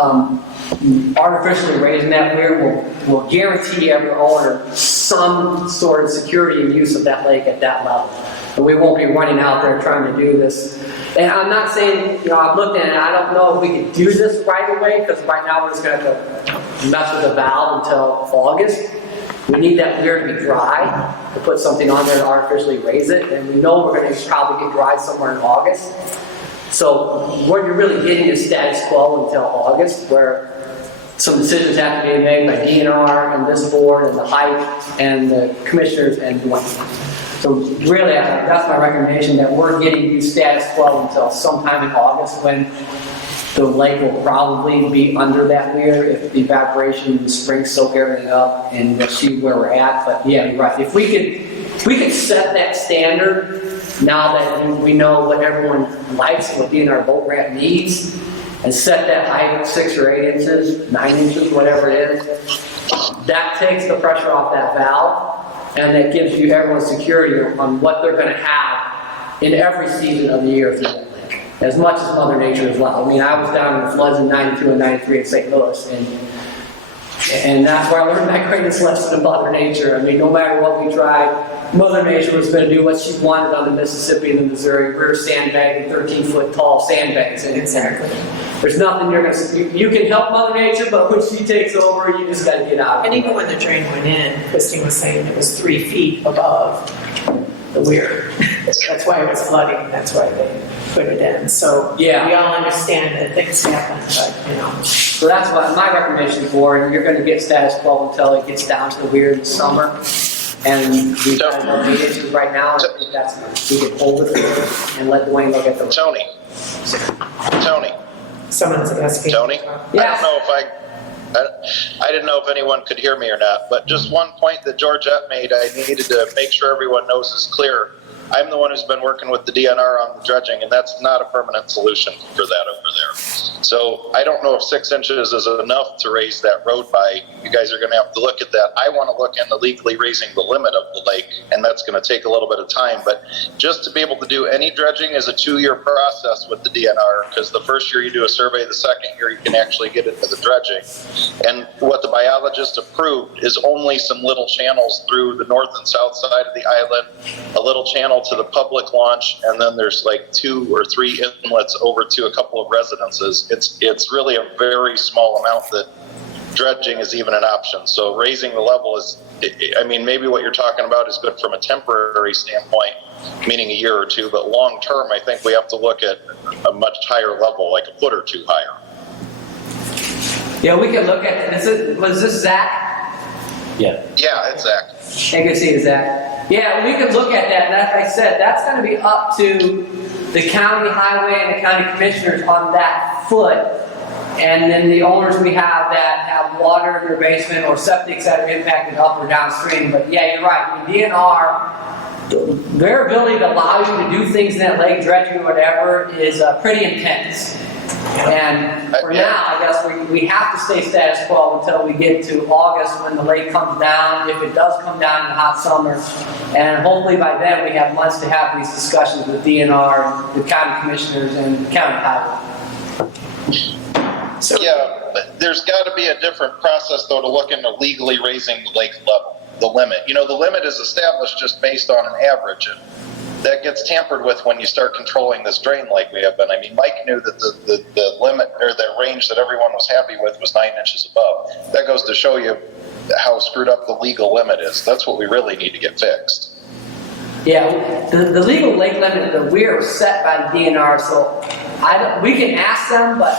artificially raising that weir will guarantee every owner some sort of security and use of that lake at that level. And we won't be running out there trying to do this. And I'm not saying, I've looked at it, I don't know if we can do this right away, because right now we're just going to have to mess with the valve until August. We need that weir to be dry, to put something on there to artificially raise it, and we know we're going to probably get dry somewhere in August. So what you're really getting is status quo until August, where some decisions have to be made by DNR and this board and the height and the commissioners and Dwayne. So really, that's my recommendation, that we're getting you status quo until sometime in August, when the lake will probably be under that weir if the evaporation in the spring soak everything up, and we'll see where we're at. But yeah, you're right. If we could set that standard now that we know what everyone likes, what DNR boat ramp needs, and set that height 6 or 8 inches, 9 inches, whatever it is, that takes the pressure off that valve, and that gives you everyone security on what they're going to have in every season of the year through that lake, as much as Mother Nature as well. I mean, I was down in the floods in 92 and 93 in St. Louis, and And that's where I learned my greatest lesson in Mother Nature. I mean, no matter what we tried, Mother Nature was going to do what she wanted on the Mississippi and the Missouri. We were sandbagging 13-foot tall sandbags. And Exactly. there's nothing you're going to, you can help Mother Nature, but when she takes over, you just got to get out. And even when the drain went in, Christine was saying it was 3 feet above the weir. That's why it was flooding, that's why they put it in. So Yeah. we all understand that things happen, but, So that's what my recommendation for, and you're going to get status quo until it gets down to the weir in the summer. And we've got no meetings right now. I think that's, we can hold it and let Dwayne look at the. Tony. someone's asking. Tony? Yes. I didn't know if anyone could hear me or not, but just one point that Georgette made, I needed to make sure everyone knows is clear. I'm the one who's been working with the DNR on the dredging, and that's not a permanent solution for that over there. So I don't know if 6 inches is enough to raise that road by. You guys are going to have to look at that. I want to look into legally raising the limit of the lake, and that's going to take a little bit of time. But just to be able to do any dredging is a 2-year process with the DNR, because the first year you do a survey, the second year you can actually get into the dredging. And what the biologist approved is only some little channels through the north and south side of the island, a little channel to the public launch, and then there's like 2 or 3 inlets over to a couple of residences. It's really a very small amount that dredging is even an option. So raising the level is, I mean, maybe what you're talking about is good from a temporary standpoint, meaning a year or 2, but long term, I think we have to look at a much higher level, like a foot or 2 higher. Yeah, we can look at it. Was this Zach? Yeah. Yeah, it's Zach. I can see it, Zach. Yeah, we could look at that. And as I said, that's going to be up to the county highway and the county commissioners on that foot. And then the owners we have that have water in their basement or septics that are impacted up or downstream. But yeah, you're right. The DNR, their ability to allow you to do things in that lake, dredging or whatever, is pretty intense. And for now, I guess we have to stay status quo until we get to August when the lake comes down, if it does come down in the hot summer. And hopefully by then we have months to have these discussions with DNR, the county commissioners, and the county highway. So yeah, but there's got to be a different process though to look into legally raising the lake level, the limit. You know, the limit is established just based on an average, and that gets tampered with when you start controlling this drain like we have been. I mean, Mike knew that the limit or the range that everyone was happy with was 9 inches above. That goes to show you how screwed up the legal limit is. That's what we really need to get fixed. Yeah, the legal lake limit, the weir was set by the DNR, so we can ask them, but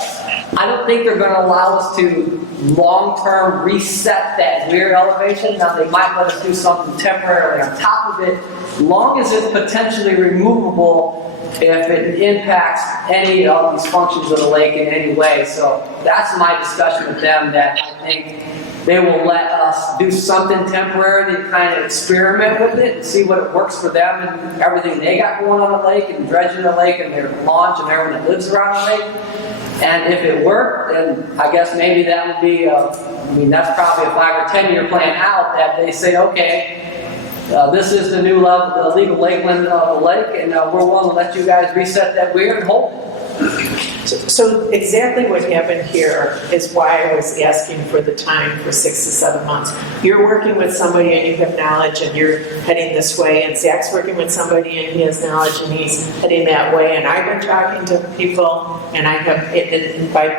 I don't think they're going to allow us to long-term reset that weir elevation. Now, they might let us do something temporarily on top of it, long as it's potentially removable if it impacts any of these functions of the lake in any way. So that's my discussion with them, that I think they will let us do something temporary to kind of experiment with it and see what works for them and everything they got going on the lake and dredging the lake and their launch and everyone that lives around the lake. And if it worked, then I guess maybe that would be, that's probably a 5 or 10 year plan out that they say, okay, this is the new level, the legal lake limit of the lake, and we're willing to let you guys reset that weir and hold it. So exactly what happened here is why I was asking for the time for 6 to 7 months. You're working with somebody and you have knowledge and you're heading this way, and Zach's working with somebody and he has knowledge and he's heading that way, and I've been talking to people, and I have, and by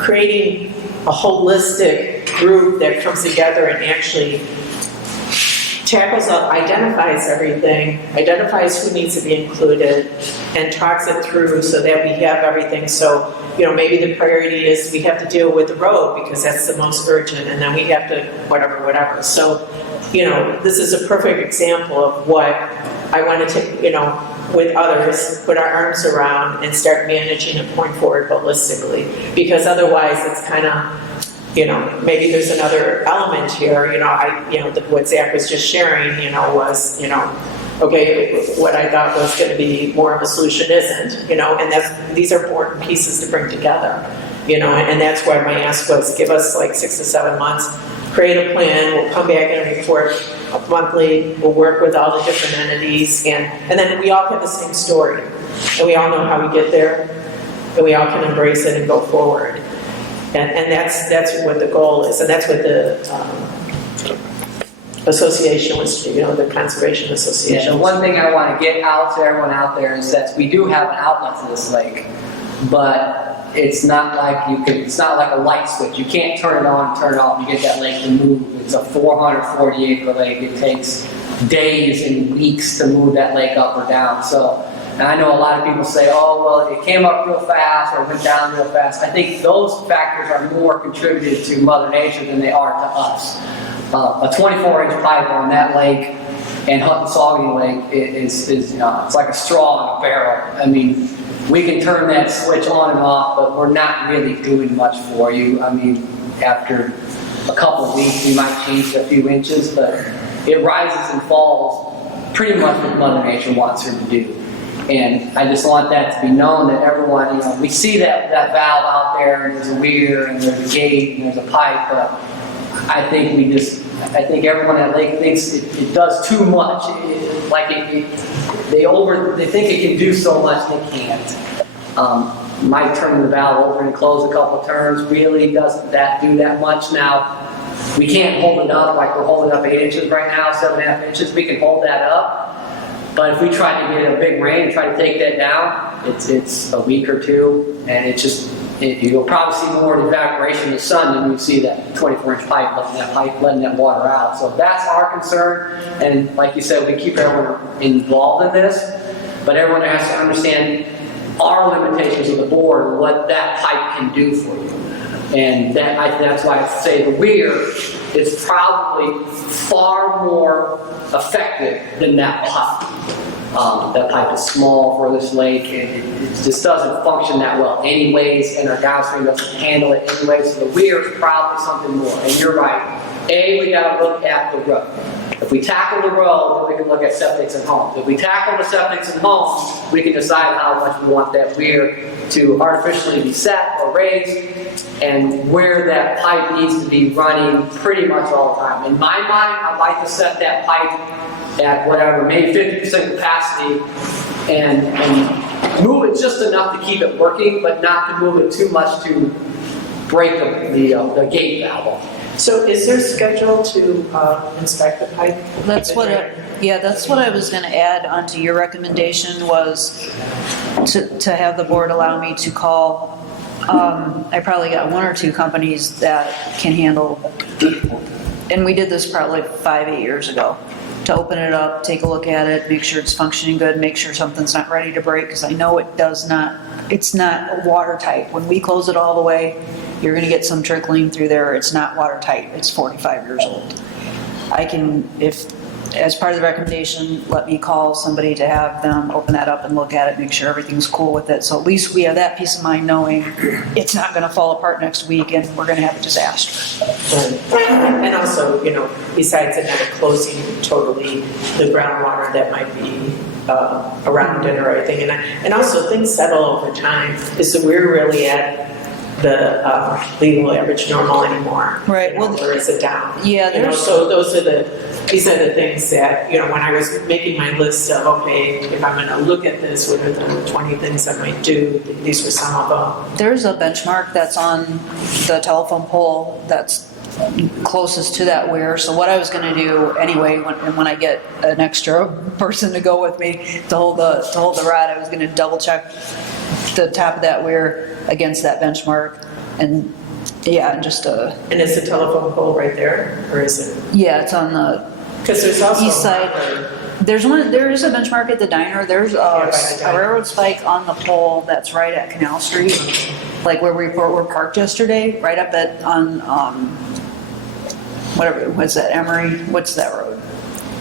creating a holistic group that comes together and actually tackles up, identifies everything, identifies who needs to be included, and talks it through so that we have everything. So, maybe the priority is we have to deal with the road because that's the most urgent, and then we have to whatever. So, this is a perfect example of what I want to take, with others, put our arms around and start managing and point forward holistically. Because otherwise it's kind of, maybe there's another element here, what Zach was just sharing, was, okay, what I thought was going to be more of a solution isn't, and these are important pieces to bring together, and that's why my ask was give us like 6 to 7 months, create a plan, we'll come back and report monthly, we'll work with all the different entities, and then we all have the same story, and we all know how we get there, and we all can embrace it and go forward. And that's what the goal is, and that's what the association was, the Conservation Yeah, Association. the one thing I want to get out to everyone out there is that we do have an outlet to this lake, but it's not like it's not like a light switch. You can't turn it on and turn it off and get that lake to move. It's a 440 acre lake. It takes days and weeks to move that lake up or down. So, and I know a lot of people say, oh, well, it came up real fast or went down real fast. I think those factors are more contributed to Mother Nature than they are to us. A 24-inch pipe on that lake and Hutton-Sauget Lake is it's like a straw in a barrel. I mean, we can turn that switch on and off, but we're not really doing much for you. I mean, after a couple of weeks, we might change a few inches, but it rises and falls pretty much what Mother Nature wants her to do. And I just want that to be known that everyone, we see that valve out there, and there's a weir, and there's a gate, and there's a pipe, but I think everyone at Lake thinks it does too much. They think it can do so much, they can't. Might turn the valve over and close a couple turns, really doesn't do that much. Now, we can't hold it up like we're holding up 8 inches right now, 7.5 inches, we can hold that up. But if we try to get a big rain and try to take that down, it's a week or two, and you'll probably see more evaporation in the sun than you see that 24-inch pipe letting that water out. So that's our concern, and like you said, we keep everyone involved in this, but everyone has to understand our limitations of the board and what that pipe can do for you. And that's why I say the weir is probably far more effective than that pipe. That pipe is small for this lake, and it just doesn't function that well anyways, and our downstream doesn't handle it anyways, so the weir is probably something more. And you're right, we got to look at the road. If we tackle the road, then we can look at septics and homes. If we tackle the septics and homes, we can decide how much we want that weir to artificially be set or raised, and where that pipe needs to be running pretty much all the time. In my mind, I'd like to set that pipe at whatever, maybe 50% capacity, and move it just enough to keep it working, but not to move it too much to break the gate valve. So is there a schedule to inspect the pipe? That's what I was going to add onto your recommendation, was to have the board allow me to call. I probably got 1 or 2 companies that can handle, and we did this probably 5-8 years ago, to open it up, take a look at it, make sure it's functioning good, make sure something's not ready to break, because I know it's not watertight. When we close it all the way, you're going to get some trickling through there. It's not watertight. It's 45 years old. I can, if, as part of the recommendation, let me call somebody to have them open that up and look at it, make sure everything's cool with it. So at least we have that peace of mind knowing it's not going to fall apart next week and we're going to have a disaster. And also, besides it not closing totally the groundwater that might be around it or anything, and also things settle over time. Is the weir really at the legal average normal anymore? Right. Well, or is it down? Yeah. So these are the things that, when I was making my list of, okay, if I'm going to look at this, what are the 20 things I might do? These were some of them. There's a benchmark that's on the telephone pole that's closest to that weir. So what I was going to do anyway, when I get an extra person to go with me to hold the rod, I was going to double check the top of that weir against that benchmark, and just And is the telephone pole right there, or is it? Yeah, it's on the Because there's also east side. There is a benchmark at the diner. There's a railroad spike on the pole that's right at Canal Street, like where we were parked yesterday, right up what's that, Emery? What's that road?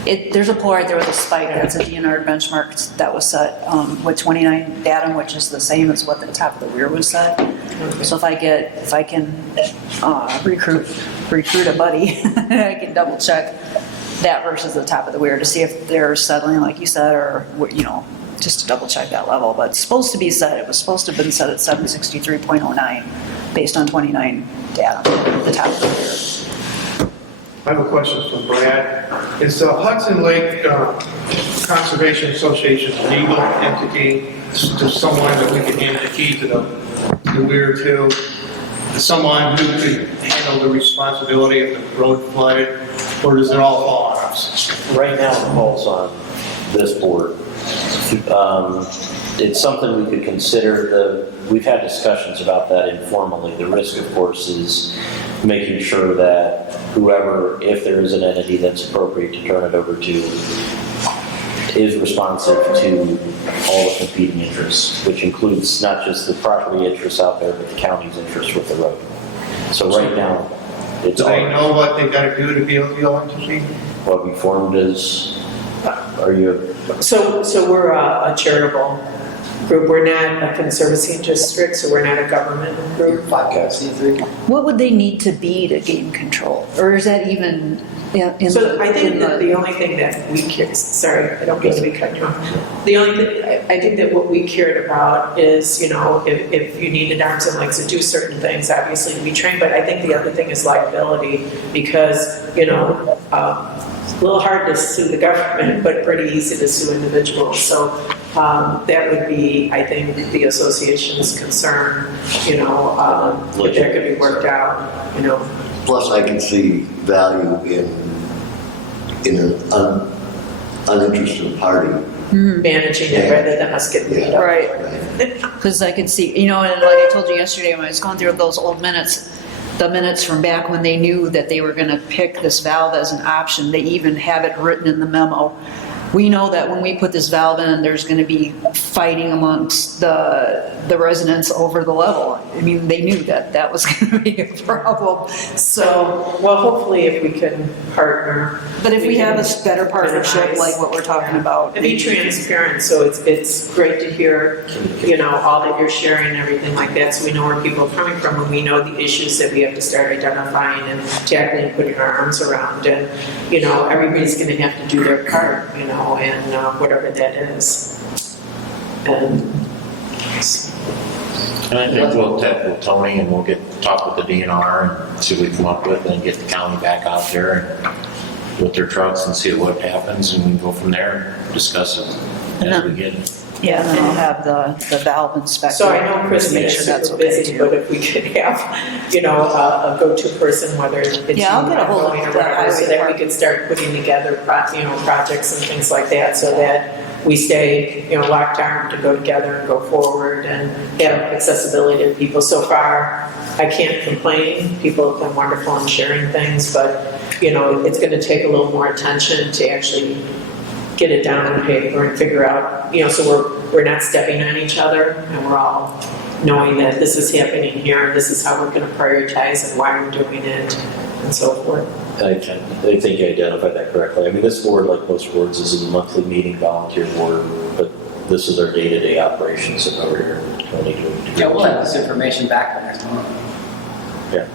There's a pole right there with a spike. That's a DNR benchmark that was set with 29 datum, which is the same as what the top of the weir was set. Okay. So if I can recruit a buddy, I can double check that versus the top of the weir to see if they're settling like you said, or just to double check that level. But it's supposed to be set. It was supposed to have been set at 763.09 based on 29 data at the top of the weir. I have a question for Brad. Is the Hudson Lake Conservation Association a legal entity to someone that we can hand the key to the weir to? someone who could handle the responsibility if the road flooded, or does it all fall on us? Right now, it falls on this board. It's something we could consider. We've had discussions about that informally. The risk, of course, is making sure that whoever, if there is an entity that's appropriate to turn it over to, is responsive to all the competing interests, which includes not just the property interests out there, but the county's interest with the road. So right now, it's Do they all, know what they gotta do to be a legal entity? what we formed is, are you, So we're a charitable group. We're not a conservancy district, so we're not a government group. 5C3. What would they need to be to gain control? Or is that even in So the? I think in that the only thing that we care, sorry, I don't mean to be cutting you off. The only thing, I think that what we cared about is, you know, if you needed arms and legs to do certain things, obviously to be trained, but I think the other thing is liability, because, you know, it's a little hard to sue the government, but pretty easy to sue individuals. So that would be, I think, the association's concern, you know, if that could be worked out, you know. Plus, I can see value in an uninterested party. Managing it rather than us getting beat up. Right. Because I could see, you know, and like I told you yesterday when I was going through those old minutes, the minutes from back when they knew that they were going to pick this valve as an option, they even have it written in the memo. We know that when we put this valve in, there's going to be fighting amongst the residents over the level. I mean, they knew that that was going to be a problem. So, well, hopefully if we can partner. But if we have a can better partnership minimize- like what we're talking about. And be transparent, so it's great to hear, you know, all that you're sharing and everything like that, so we know where people are coming from, and we know the issues that we have to start identifying and tackling and putting our arms around. And, you know, everybody's gonna have to do their part, you know, and whatever that is. And And I think we'll talk with Tony and we'll talk with the DNR and see what we come up with and get the county back out there and with their trucks and see what happens and we can go from there and discuss it as we get it. Yeah, and then I'll have the valve inspector. so I know to Christine make is sure that's super okay busy, too. but if we could have, you know, a go-to person, whether it's you Yeah, I'll get a hold of ongoing or the whatever, so highway that we department. could start putting together, you know, projects and things like that, so that we stay, you know, locked arm to go together and go forward and have accessibility to people. So far, I can't complain. People have been wonderful in sharing things, but, you know, it's going to take a little more attention to actually get it down on paper and figure out, you know, so we're not stepping on each other and we're all knowing that this is happening here and this is how we're going to prioritize and why we're doing it and so forth. I think you identified that correctly. I mean, this board, like most boards, is a monthly meeting volunteer board, but this is our day-to-day operations that we're here. Yeah, we'll have this information back by next month. Yeah.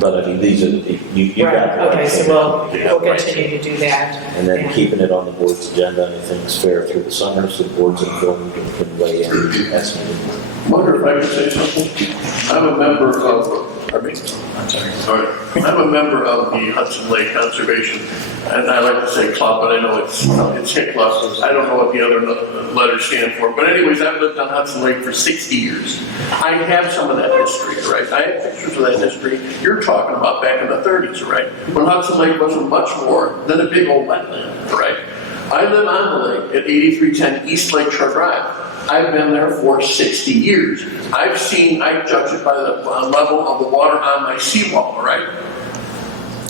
But I mean, these are, you got Right, the okay, right so thing. we'll continue to do that. And then keeping it on the board's agenda, I think is fair through the summer, so the board's informed and can weigh in as needed. Wonder if I could say something? I'm a member of, pardon me? I'm sorry. Sorry. I'm a member of the Hudson Lake Conservation, and I like to say club, but I know it's HICLA. I don't know what the other letters stand for. But anyways, I've lived on Hudson Lake for 60 years. I have some of that history, right? I have pictures of that history. You're talking about back in the 30s, right? When Hudson Lake wasn't much more than a big old wetland, right? I live on the lake at 8310 East Lake Shore Drive. I've been there for 60 years. I judge it by the level of the water on my seawall, right?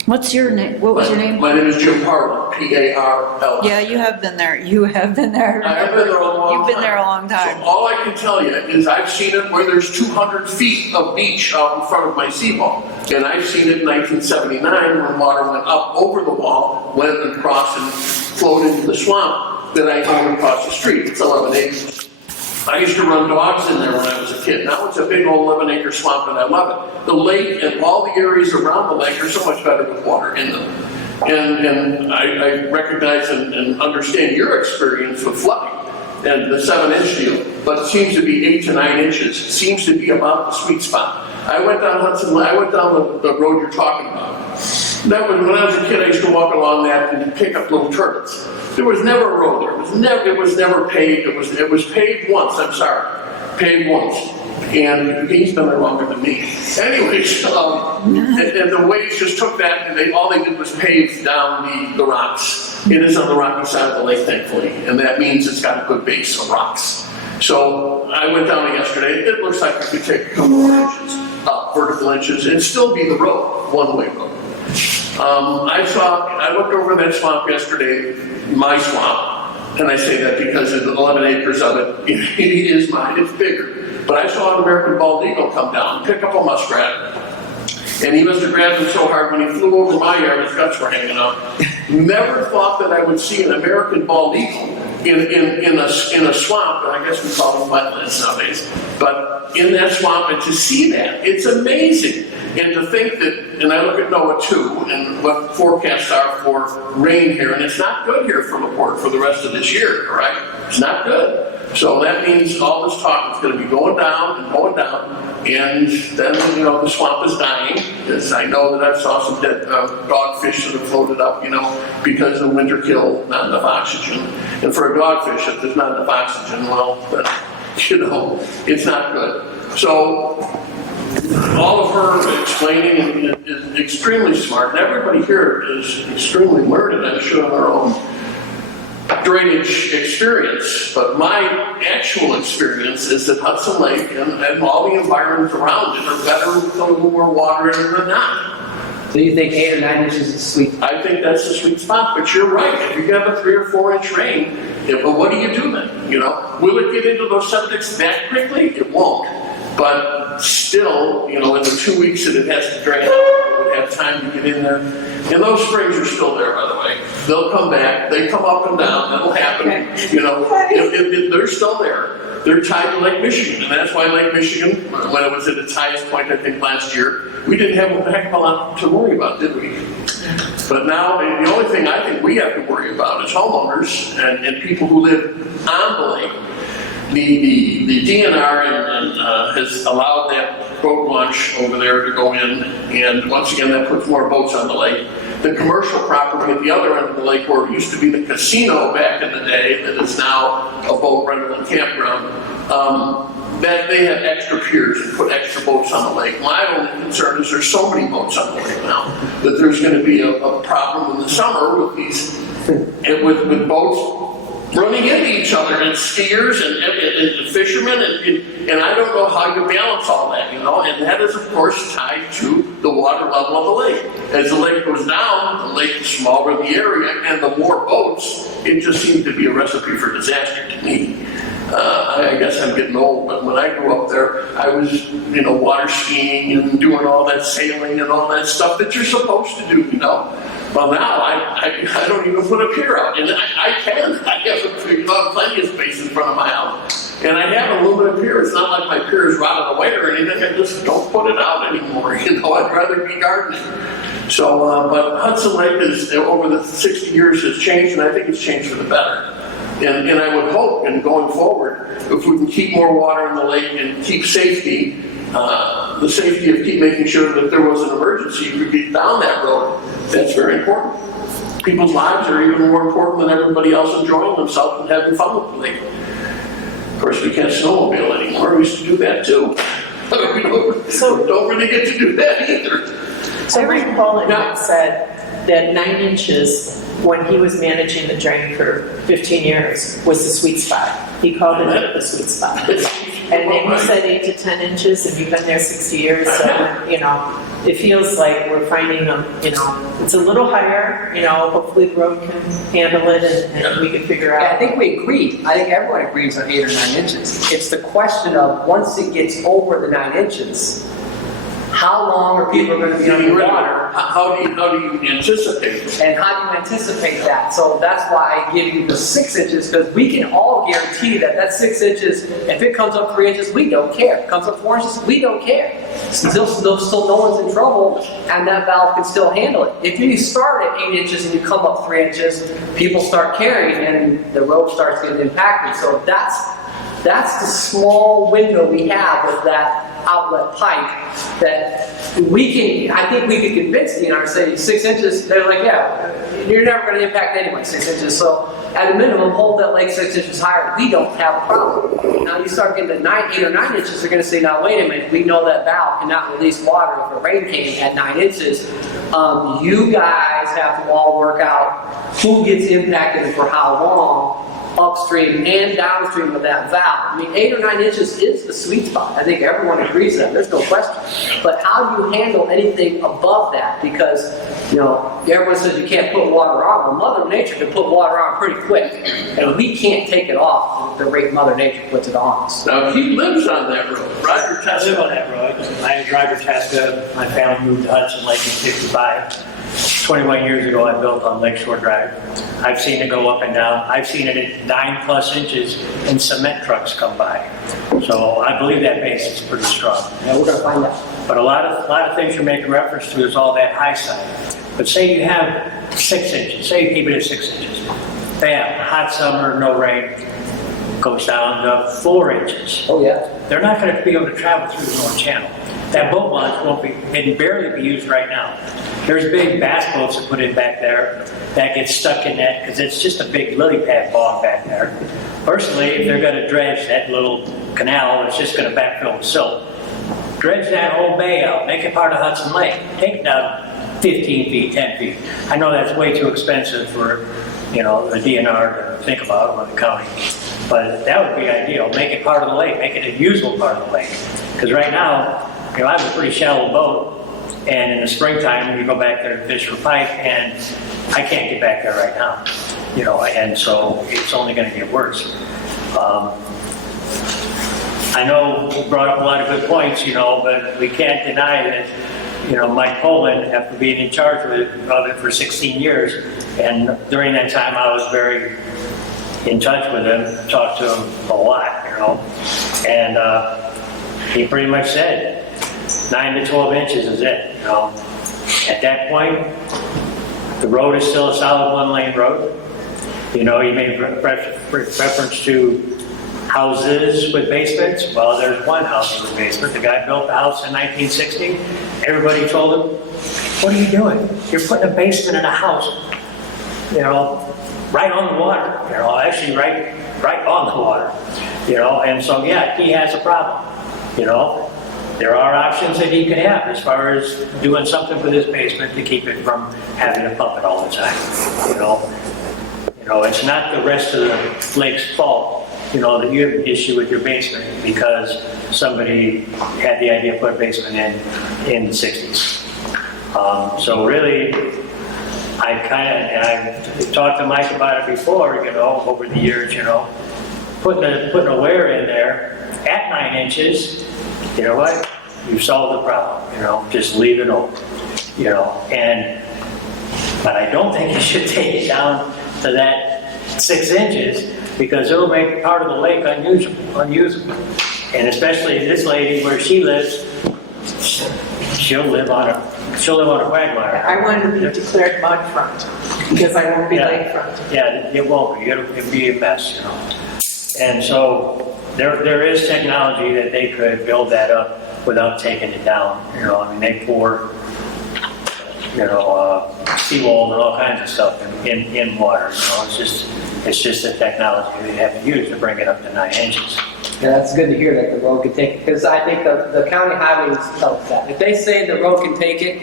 What's your name? What was your name? My name is Jim Parlin, P-A-R-L. Yeah, you have been there. You have been there. I have been there a long time. You've been there a long time. So all I can tell you is I've seen it where there's 200 feet of beach out in front of my seawall. And I've seen it in 1979 when water went up over the wall, went across and flowed into the swamp that I own across the street. It's 11 acres. I used to run dogs in there when I was a kid. Now it's a big old 11-acre swamp and I love it. The lake and all the areas around the lake are so much better with water in them. And I recognize and understand your experience with flooding and the 7-inch deal, but it seems to be 8 to 9 inches. It seems to be about the sweet spot. I went down the road you're talking about. That was when I was a kid. I used to walk along that and pick up little turtles. There was never a road there. It was never paved. It was paved once. I'm sorry, paved once. And he's been there longer than me. Anyways, and the waves just took that, and all they did was pave down the rocks. It is on the rocky side of the lake, thankfully, and that means it's got a good base of rocks. So I went down it yesterday. It looks like it could take a couple more inches, vertical inches, and still be the road, one-way road. I looked over that swamp yesterday, my swamp, and I say that because of the 11 acres of it, it is mine, it's bigger. But I saw an American bald eagle come down, pick up a muskrat, and he must have grabbed him so hard when he flew over my yard, his guts were hanging out. Never thought that I would see an American bald eagle in a swamp, and I guess we call them wetlands nowadays, but in that swamp, and to see that, it's amazing. And to think that, and I look at NOAA too, and what forecasts are for rain here, and it's not good here for LaPorte for the rest of this year, all right? It's not good. So that means all this talk is going to be going down, and then, the swamp is dying, because I know that I saw some dead dogfish that have floated up, because of winter kill, not enough oxygen. And for a dogfish, if there's not enough oxygen, well, then, it's not good. So, all of her explaining is extremely smart, and everybody here is extremely learned, I'm sure, in their own drainage experience. But my actual experience is that Hudson Lake and all the environments around it are better with a little more water in it than not. So you think 8 or 9 inches is sweet? I think that's the sweet spot, but you're right. If you have a 3 or 4 inch rain, what do you do then? Will it get into those septics that quickly? It won't. But still, in the 2 weeks that it has to drain, it would have time to get in there. And those springs are still there, by the way. They'll come back. They come up and down. That'll happen. They're still there. They're tied to Lake Michigan, and that's why Lake Michigan, when it was at its highest point, I think last year, we didn't have a heck of a lot to worry about, did we? But now, the only thing I think we have to worry about is homeowners and people who live on the lake. The DNR has allowed that boat launch over there to go in, and once again, that puts more boats on the lake. The commercial property at the other end of the lake, where it used to be the casino back in the day, that is now a boat rental and campground, that they have extra piers and put extra boats on the lake. My only concern is there's so many boats on the lake now that there's going to be a problem in the summer with these, with boats running into each other, and skiers and fishermen, and I don't know how you balance all that, and that is, of course, tied to the water level of the lake. As the lake goes down, the lake is smaller in the area, and the more boats, it just seems to be a recipe for disaster to me. I guess I'm getting old, but when I grew up there, I was, water skiing and doing all that sailing and all that stuff that you're supposed to do, Well, now I don't even put a pier out, and I can. I have plenty of space in front of my house, and I have an aluminum pier. It's not like my pier is rotted away or anything. I just don't put it out anymore. I'd rather be gardening. So, but Hudson Lake is over the 60 years has changed, and I think it's changed for the better. And I would hope, and going forward, if we can keep more water in the lake and keep safety, the safety of making sure that if there was an emergency, you could get down that road. That's very important. People's lives are even more important than everybody else enjoying themselves and having fun with the lake. Of course, we can't snowmobile anymore. We used to do that too. We don't really get to do that either. So Rick Poland said that 9 inches, when he was managing the drain for 15 years, was the sweet spot. He called it the sweet spot. And then he said 8 to 10 inches, and you've been there 60 years, so, it feels like we're finding them, it's a little higher, hopefully the road can handle it, and we can figure out. I think we agree. I think everyone agrees on 8 or 9 inches. It's the question of, once it gets over the 9 inches, how long are people going to be underwater? How do you anticipate? And how do you anticipate that? So that's why I give you the 6 inches, because we can all guarantee that 6 inches, if it comes up 3 inches, we don't care. If it comes up 4 inches, we don't care. Still no one's in trouble, and that valve can still handle it. If you start at 8 inches and you come up 3 inches, people start caring, and the road starts getting impacted. So that's That's the small window we have with that outlet pipe that I think we could convince DNR, say 6 inches, they're like, yeah, you're never going to impact anyway, 6 inches. So at a minimum, hold that lake 6 inches higher. We don't have a problem. Now you start getting to 8 or 9 inches, they're going to say, now wait a minute, we know that valve cannot release water if a rain came at 9 inches. You guys have to all work out who gets impacted and for how long, upstream and downstream of that valve. I mean, 8 or 9 inches is the sweet spot. I think everyone agrees that. There's no question. But how do you handle anything above that? Because, you know, everyone says you can't put water on. Well, Mother Nature can put water on pretty quick, and we can't take it off the rate Mother Nature puts it on. Now, he lives on that road. Roger I live on Testa. that road. I am driver Tasca. My family moved to Hudson Lake in '65. 21 years ago, I built on Lakeshore Drive. I've seen it go up and down. I've seen it at 9+ inches and cement trucks come by. So I believe that base is pretty strong. Yeah, we're going to find out. But a lot of things you're making reference to is all that high side. But say you have 6 inches, say you keep it at 6 inches. Bam, hot summer, no rain, goes down to 4 inches. Oh, yeah. They're not going to be able to travel through the North Channel. That boat launch can barely be used right now. There's big bass boats that put in back there that get stuck in that because it's just a big lily pad bog back there. Personally, if they're going to dredge that little canal, it's just going to backfill with silt. Dredge that whole bay out, make it part of Hudson Lake. Take it down 15 feet, 10 feet. I know that's way too expensive for, you know, the DNR to think about or the county. But that would be ideal. Make it part of the lake. Make it a usable part of the lake. Because right now, you know, I have a pretty shallow boat, and in the springtime, you go back there to fish for pike, and I can't get back there right now. You know, and so it's only going to get worse. I know you brought up a lot of good points, you know, but we can't deny that, you know, Mike Poland, after being in charge of it for 16 years, and during that time I was very in touch with him, talked to him a lot, you know, and he pretty much said 9 to 12 inches is it, you know. At that point, the road is still a solid 1-lane road. You know, you made reference to houses with basements. Well, there's one house with a basement. The guy built the house in 1960. Everybody told him, what are you doing? You're putting a basement in a house, you know, right on the water, you know, actually right on the water, you know, and so, yeah, he has a problem, you know. There are options that he can have as far as doing something with his basement to keep it from having to pump it all the time, you know. You know, it's not the rest of the lake's fault, you know, that you have an issue with your basement because somebody had the idea to put a basement in the 60s. So really, I've talked to Mike about it before, you know, over the years, you know, putting a weir in there at 9 inches, you know what, you've solved the problem, you know, just leave it open, you know, but I don't think you should take it down to that 6 inches because it'll make part of the lake unusable. And especially this lady where she lives, she'll live on a quagmire. I want to be declared mud front because I won't be lakefront. Yeah, it won't be. It'll be a mess, you know. And so there is technology that they could build that up without taking it down. You know, I mean, they pour, you know, seawall and all kinds of stuff in water. You know, it's just the technology they have to use to bring it up to 9 inches. Yeah, that's good to hear that the road can take it, because I think the county highways tell us that. If they say the road can take it,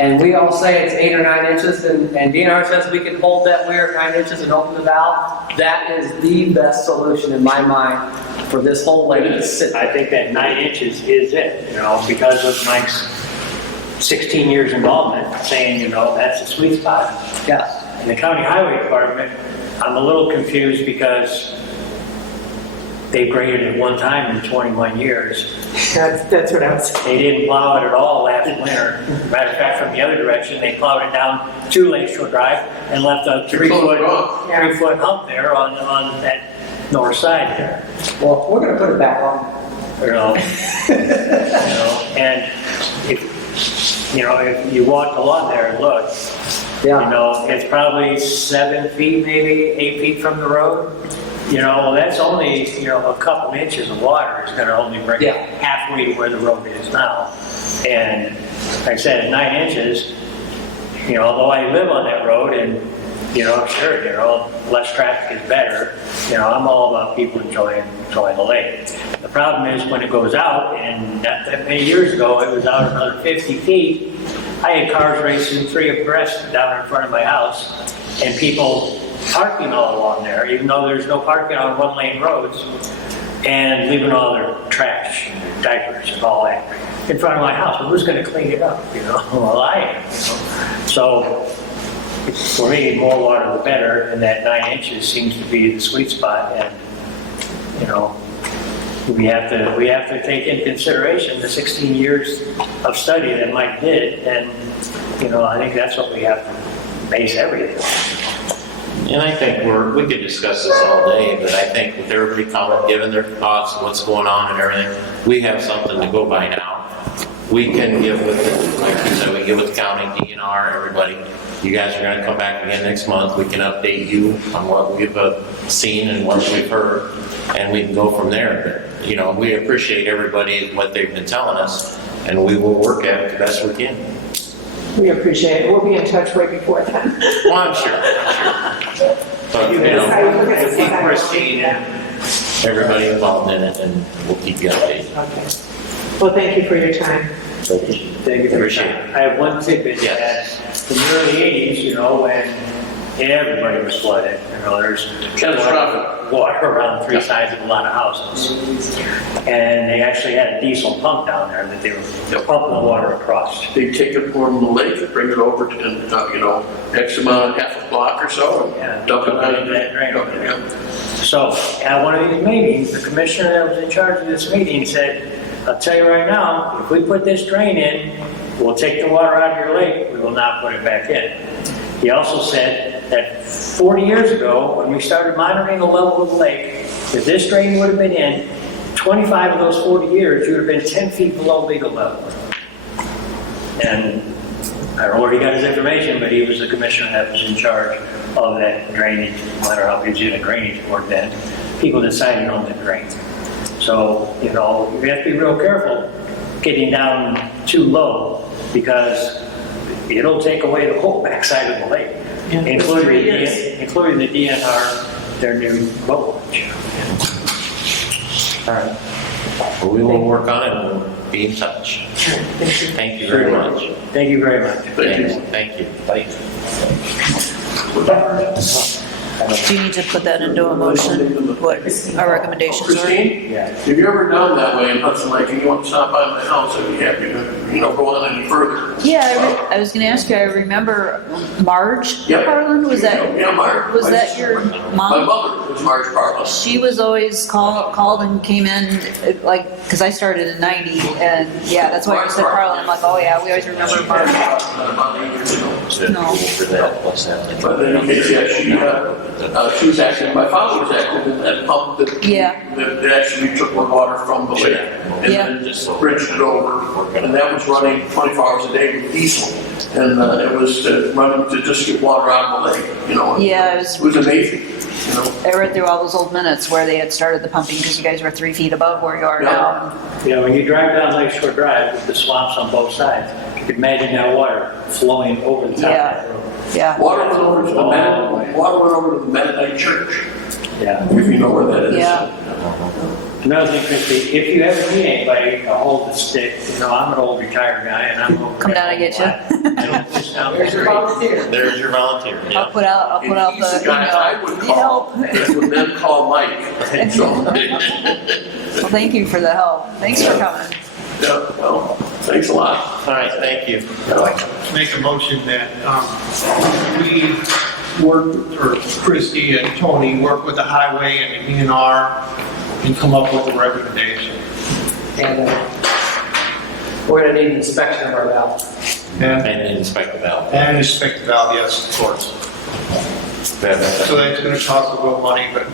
and we all say it's 8 or 9 inches, and DNR says we can hold that weir at 9 inches and open the valve, that is the best solution in my mind for this whole lake to sit. I think that 9 inches is it, you know, because of Mike's 16 years involvement, saying, you know, that's a sweet spot. Yeah. In the county highway department, I'm a little confused because they graded it one time in 21 years. That's what I was saying. They didn't plow it at all last winter. Matter of fact, from the other direction, they plowed it down to Lakeshore Drive and left a 3-foot hump there on that north side there. Well, we're going to put it back on. You know, and if you walk along there and look, you know, it's probably 7 feet, maybe 8 feet from the road. you know, that's only, you know, a couple inches of water is gonna only bring Yeah. it halfway to where the road is now. And like I said, at 9 inches, you know, although I live on that road and, you know, sure, you know, less traffic is better, you know, I'm all about people enjoying the lake. The problem is when it goes out, and not that many years ago, it was out another 50 feet, I had cars racing 3 abreast down in front of my house, and people parking all along there, even though there's no parking on one-lane roads, and leaving all their trash, diapers, and all that in front of my house. Well, who's going to clean it up? You know, well, I am. You know? So for me, more water the better, and that 9 inches seems to be the sweet spot. And you know, we have to take into consideration the 16 years of study that Mike did, and you know, I think that's what we have to base everything on. And I think we could discuss this all day, but I think with everybody coming, giving their thoughts, what's going on and everything, we have something to go by now. We can get with it, like you said, we get with the county, DNR, everybody. You guys are gonna come back again next month. We can update you on what we've seen and what we've heard, and we can go from there. But, you know, we appreciate everybody, what they've been telling us, and we will work at it the best we can. We appreciate it. We'll be in touch way before then. Well, I'm sure. But, you know, we'll keep Christine and everybody involved in it, and we'll keep you updated. Okay. Well, thank you for your time. Thank you for your time. I have one tidbit. Yes. In the early 80s, you know, when everybody was flooded, you know, there's Catastrophic. water around 3 sides of a lot of houses. And they actually had a diesel pump down there that they were pumping the water across. They take it from the lake, bring it over to, you know, X amount, half a block or so, Yeah. and dump it Dump it down in that drain over there. Yeah. So at one of these meetings, the commissioner that was in charge of this meeting said, I'll tell you right now, if we put this drain in, we'll take the water out of your lake, we will not put it back in. He also said that 40 years ago, when we started monitoring the level of the lake, if this drain would have been in, 25 of those 40 years, you would have been 10 feet below legal level. And I don't know where he got his information, but he was the commissioner that was in charge of that drainage, no matter how he was in a drainage board then. People decided on the drain. So, you know, you have to be real careful getting down too low, because it'll take away the whole backside of the lake, including the DNR, their new boat launch. All right. Well, we will work on it and we'll be in touch. Thank you very much. Thank you very much. Thank you. Bye. Do you need to put that into a motion, what our recommendations are? Christine, Yeah. if you're ever down that way in Hudson Lake and you want to stop by my house, I'd be happy to, you know, go on any further. Yeah, I was gonna ask you, I remember Marge Yep. Harlan, was that, Yeah, Mark. was that your My mom? mother was Marge Parlin. She was always called and came in, like, because I started in 90, and yeah, that's why I said Harlan, I'm like, oh yeah, we always remember Marge. No. But then, yeah, she was active, my father was active in that pump that. Yeah. That actually took the water from the lake and Yeah. then just bridged it over. And that was running 24 hours a day with diesel. And it was running to just get water out of the lake, you know. Yeah, It was amazing, you know. I read through all those old minutes where they had started the pumping, because you guys were 3 feet above where you are Yeah. now. You know, when you drive down Lake Shore Drive with the swamps on both sides, you can imagine that water flowing over the top of that road. Yeah, Water went over to the Mennonite church, Yeah. if you know where that is. Yeah. Another thing, Christie, if you ever need anybody to hold the stick, you know, I'm an old retired guy and I'm over. Come down and get you. Just down the There's your street. volunteer. There's your volunteer. I'll Yeah. put out He's the the guy I would email. call, and would then call Mike. So, Well, thank you for the help. Thanks for coming. yeah, well, thanks a lot. All right, thank you. Make a motion that we work, or Christie and Tony work with the highway and the DNR and come up with a recommendation. And we're gonna need an inspection of our valve. And Inspect the valve. inspect the valve, yes, of course. So that's gonna cost a little money, but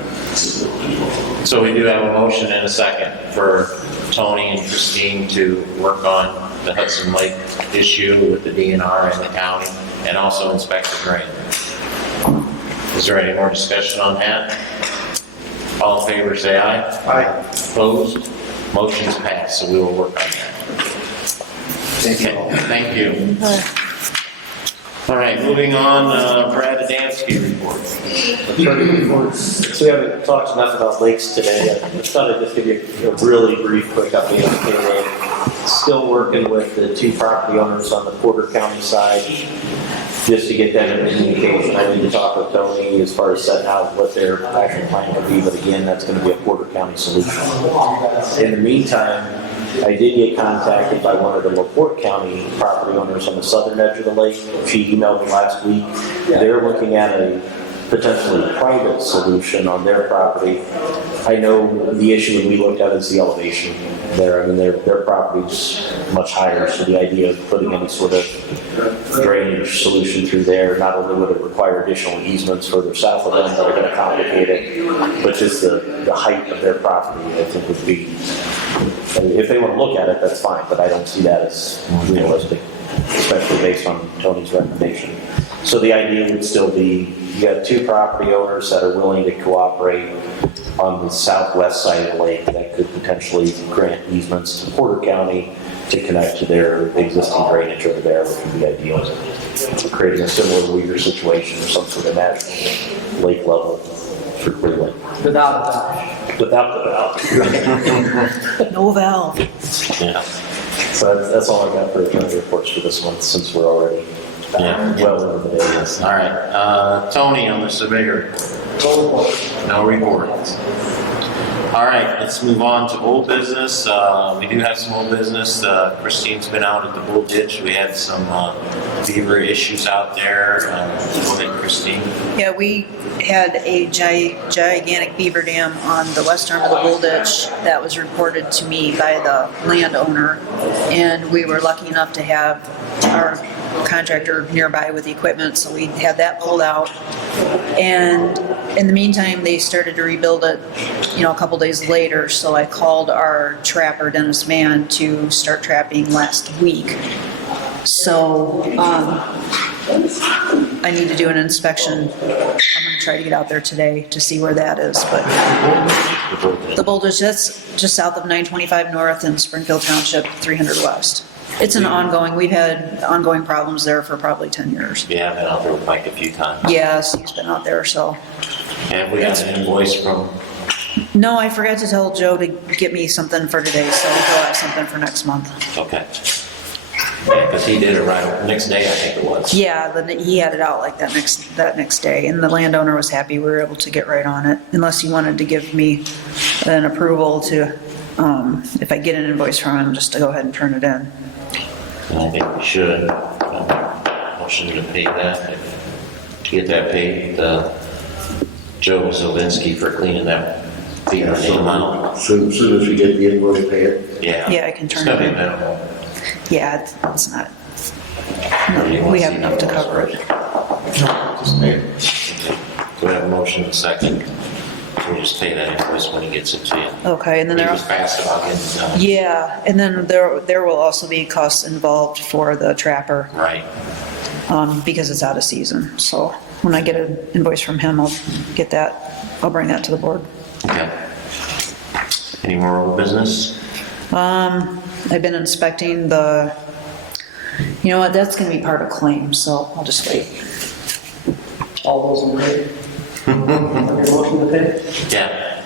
So we do have a motion and a second for Tony and Christine to work on the Hudson Lake issue with the DNR and the county, and also inspect the drain. Is there any more discussion on that? All in favor, say aye. Aye. Opposed? Motion's passed, so we will work on that. Thank you. Thank you. All right, moving on, Brad Adamski report. Attorney reports. So we haven't talked enough about lakes today. I just thought I'd just give you a really brief, quick update on K-Lake. Still working with the 2 property owners on the Porte County side, just to get them in communication. I need to talk with Tony as far as setting out what their action plan would be, but again, that's going to be a Porte County solution. In the meantime, I did get contacted by one of the LaPorte County property owners on the southern edge of the lake. She emailed me last week. They're looking at a potentially private solution on their property. I know the issue when we looked at is the elevation there. I mean, their property's much higher, so the idea of putting any sort of drainage solution through there, not only would it require additional easements further south of them that are going to complicate it, but just the height of their property, I think would be, if they want to look at it, that's fine, but I don't see that as realistic, especially based on Tony's recommendation. So the idea would still be, you have 2 property owners that are willing to cooperate on the southwest side of the lake that could potentially grant easements to Porte County to connect to their existing drainage over there, which would be ideal. Creating a similar weaver situation or some sort of magical lake level for Clear Lake. Without a doubt. Without the valve. No valve. Yeah. So that's all I got for attorney reports for this month, since we're already well into the days. All right, Tony on the surveyor. No report. All right, let's move on to old business. We do have some old business. Christine's been out at the bull ditch. We had some beaver issues out there. Go ahead, Christine. Yeah, we had a gigantic beaver dam on the west arm of the bull ditch that was reported to me by the landowner, and we were lucky enough to have our contractor nearby with the equipment, so we had that pulled out. And in the meantime, they started to rebuild it, a couple days later, so I called our trapper, Dennis Mann, to start trapping last week. So I need to do an inspection. I'm going to try to get out there today to see where that is. But the bull ditch, that's just south of 925 North in Springfield Township, 300 West. It's an ongoing, we've had ongoing problems there for probably 10 years. Yeah, I've been out there with Mike a few times. Yes, he's been out there, so. And we got an invoice from, No, I forgot to tell Joe to get me something for today, so he'll have something for next month. okay. Yeah, because he did it right next day, I think it was. Yeah, he had it out like that next day, and the landowner was happy we were able to get right on it, unless he wanted to give me an approval to, if I get an invoice from him, just to go ahead and turn it in. I think we should. Motion to pay that. To get that paid, Joe Zolinski for cleaning that beaver dam out. Soon as we get the invoice, pay it. Yeah. Yeah, I can turn It's gonna it be in. minimal. Yeah, it's not, we have enough to cover it. Just pay it. Do we have a motion in a second? We'll just pay that invoice when he gets it to you. Okay, and then He there, was fast about getting it done. yeah, and then there will also be costs involved for the trapper, Right. because it's out of season. So when I get an invoice from him, I'll bring that to the board. Okay. Any more old business? I've been inspecting you know what, that's gonna be part of claims, so I'll just wait. All those in favor? Motion to pay? Yeah.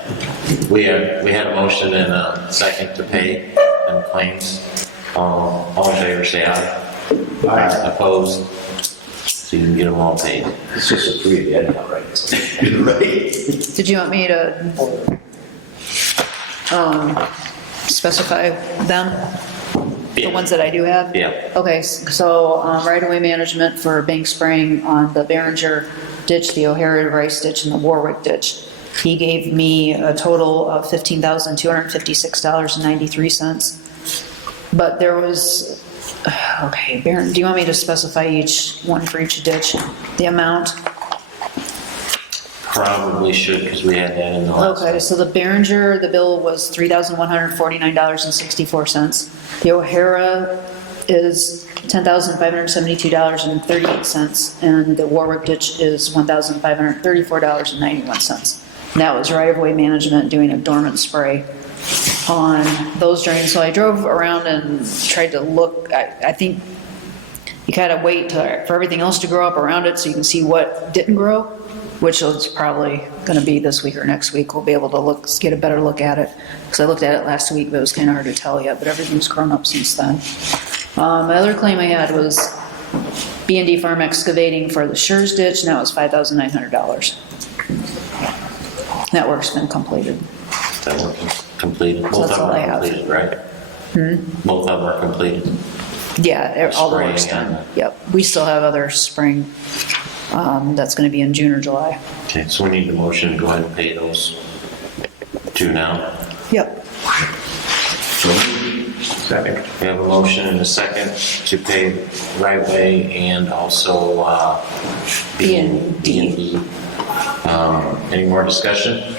We had a motion and a second to pay them claims. All in favor, say aye. Aye. Opposed? So you can get them all paid. It's just a 3 at the end now, right? Right. Did you want me to specify them? The Yeah. ones that I do have? Yeah. Okay, so right-of-way management for bank spraying on the Behringer ditch, the O'Hara Rice ditch, and the Warwick ditch. He gave me a total of $15,256.93. But there was, okay, Baron, do you want me to specify each one for each ditch, the amount? Probably should, because we had that in the last. Okay, so the Behringer, the bill was $3,149.64. The O'Hara is $10,572.38, and the Warwick ditch is $1,534.91. And that was right-of-way management doing a dormant spray on those drains. So I drove around and tried to look, I think you kind of wait for everything else to grow up around it so you can see what didn't grow, which is probably going to be this week or next week. We'll be able to get a better look at it. Because I looked at it last week, but it was kind of hard to tell yet, but everything's grown up since then. My other claim I had was B&D Farm excavating for the Schurz ditch, and that was $5,900. That work's been completed. That work is completed. So Both that's of them all I are have. completed, right? Both of them are completed. Yeah, all the work's Spraying done. Yep, we still have other spring, that's gonna be in June or July. Okay, so we need a motion to go ahead and pay those two now. Yep. Second. We have a motion and a second to pay right way and also B&D. Any more discussion?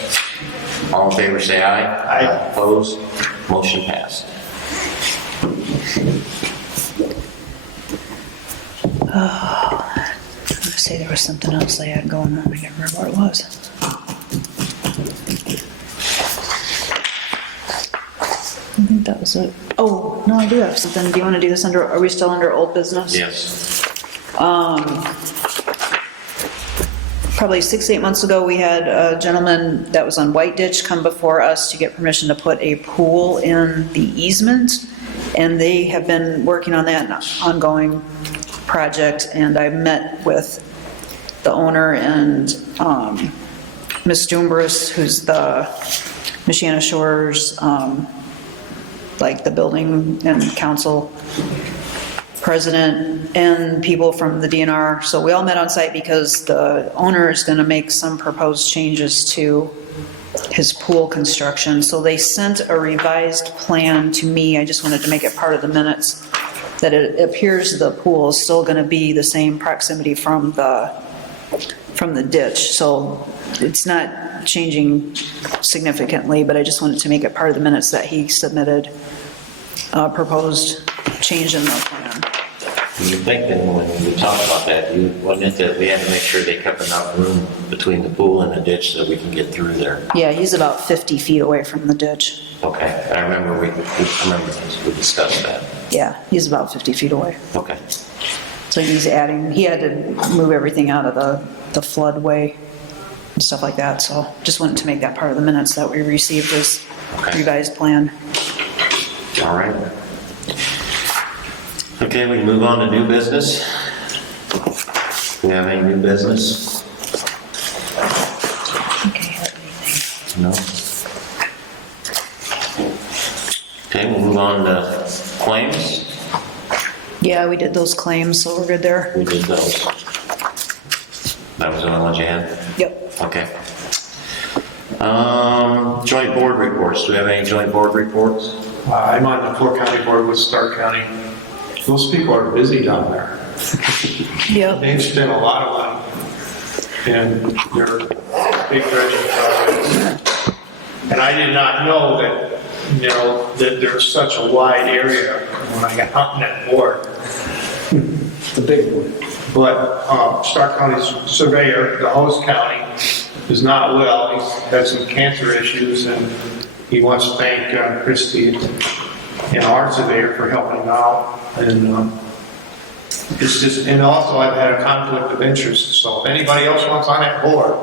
All in favor say aye. Aye. Opposed? Motion passed. I was gonna say there was something else they had going on, I can't remember what it was. I think that was it. Oh, no, I do have something. Do you want to do this are we still under old business? Yes. Probably 6-8 months ago, we had a gentleman that was on White Ditch come before us to get permission to put a pool in the easement. And they have been working on that, an ongoing project. And I met with the owner and Ms. Doombris, who's the Michiana Shores, like the building and council president and people from the DNR. So we all met on site because the owner is going to make some proposed changes to his pool construction. So they sent a revised plan to me. I just wanted to make it part of the minutes that it appears the pool is still going to be the same proximity from the ditch. So it's not changing significantly, but I just wanted to make it part of the minutes that he submitted a proposed change in the plan. You think that when we talked about that, wasn't it that we had to make sure they kept enough room between the pool and the ditch so we can get through there? Yeah, he's about 50 feet away from the ditch. Okay, I remember we discussed that. Yeah, he's about 50 feet away. Okay. So he had to move everything out of the floodway and stuff like that. So just wanted to make that part of the minutes that we received as revised plan. All right. Okay, we can move on to new business. Do we have any new business? Okay, have anything? No. Okay, we'll move on to claims. Yeah, we did those claims, so we're good there. We did those. That was the only ones you had? Yep. Okay. Joint board reports. Do we have any joint board reports? I'm on the Porte County Board with Stark County. Those people are busy down there. Yep. They've spent a lot of money in their big dredging projects. And I did not know that there's such a wide area when I got on that board. The big one. But Stark County's surveyor, the host county, is not well. He's had some cancer issues, and he wants to thank Christie and our surveyor for helping him out. And it's just, and also I've had a conflict of interest. So if anybody else wants on that board,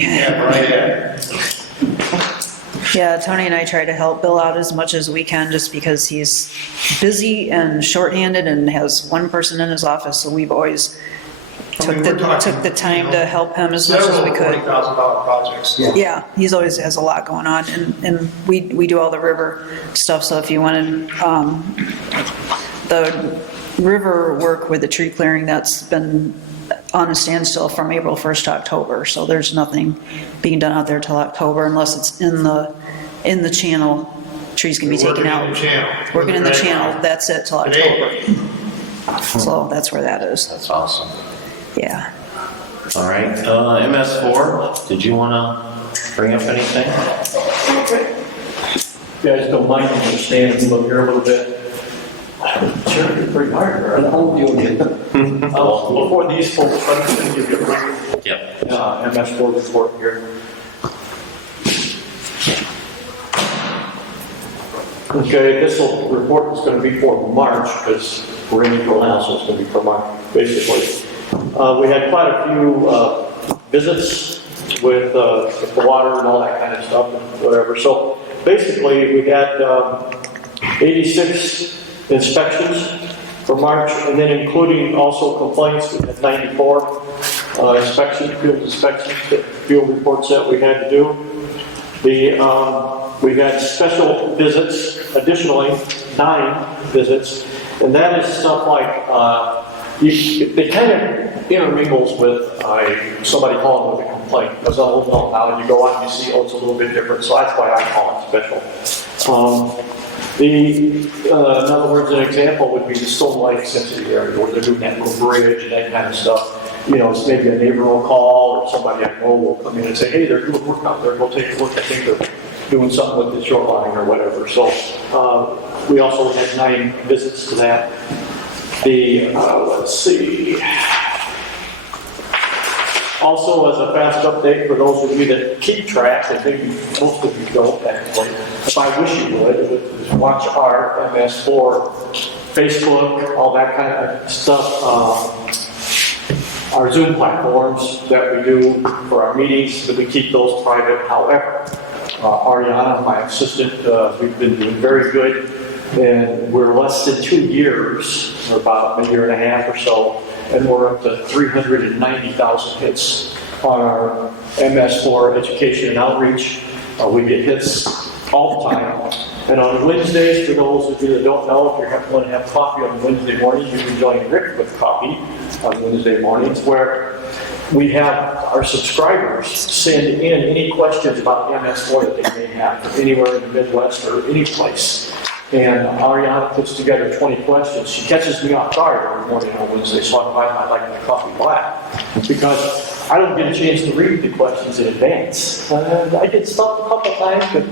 yeah, right at. Yeah, Tony and I try to help Bill out as much as we can just because he's busy and shorthanded and has one person in his office. So we've always took the time to help him as much as we could. Several $40,000 projects. Yeah, he's always has a lot going on, and we do all the river stuff. So if you wanted the river work with the tree clearing, that's been on a standstill from April 1st to October. So there's nothing being done out there till October unless it's in the channel. Trees can be taken out. Working in the channel. That's it till October. So that's where that is. That's awesome. Yeah. All right. MS4, did you want to bring up anything? You guys don't mind me just standing and look here a little bit. Sure, it's pretty hard. Right? Before these folks, I'm just going to give you a quick Yep. MS4 report here. Okay, this report is going to be for March, because we're in April now, so it's going to be for March, basically. We had quite a few visits with the water and all that kind of stuff, and whatever. So basically, we had 86 inspections for March, and then including also complaints, we had 94 field inspections, field reports that we had to do. We had special visits, additionally, 9 visits, and that is stuff like, it kind of intermingles with somebody calling with a complaint, because I'll know how you go out and you see, oh, it's a little bit different, so that's why I call it special. In other words, an example would be the Stone Lake sensitive area, where they're doing that little bridge and that kind of stuff. You know, it's maybe a neighbor will call, or somebody I know will come in and say, hey, they're doing work out there, go take a look, I think they're doing something with the shoreline or whatever. So we also had 9 visits to that. Let's see. Also, as a fast update for those of you that keep track, and maybe most of you don't actually, if I wish you would, is watch our MS4 Facebook, all that kind of stuff. Our Zoom platforms that we do for our meetings, that we keep those private. However, Ariana, my assistant, we've been doing very good, and we're less than 2 years, or about a year and a half or so, and we're up to 390,000 hits on our MS4 education and outreach. We get hits all the time. And on Wednesdays, for those of you that don't know, if you want to have coffee on Wednesday morning, you can join Rick with coffee on Wednesday mornings, where we have our subscribers send in any questions about MS4 that they may have, anywhere in the Midwest or any place. And Ariana puts together 20 questions. She catches me off guard every morning on Wednesday, so I like my coffee black. Because I don't get a chance to read the questions in advance. I get stumped a couple times, but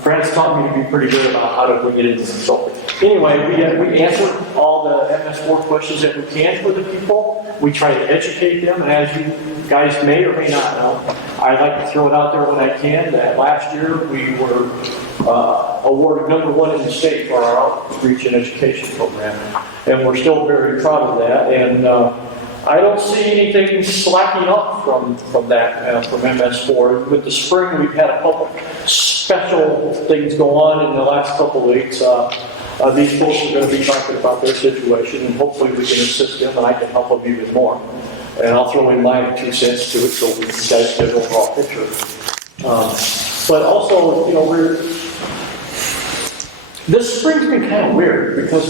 Fred's taught me to be pretty good about how to get into some stuff. Anyway, we answer all the MS4 questions that we can for the people. We try to educate them, and as you guys may or may not know, I like to throw it out there when I can, that last year we were awarded #1 in the state for our outreach and education program. And we're still very proud of that. And I don't see anything slacking up from that, from MS4. With the spring, we've had a couple special things go on in the last couple weeks. These folks are going to be talking about their situation, and hopefully we can assist them, and I can help them even more. And I'll throw in my 2 cents to it so we guys get an overall picture. But also, you know, this spring's been kind of weird because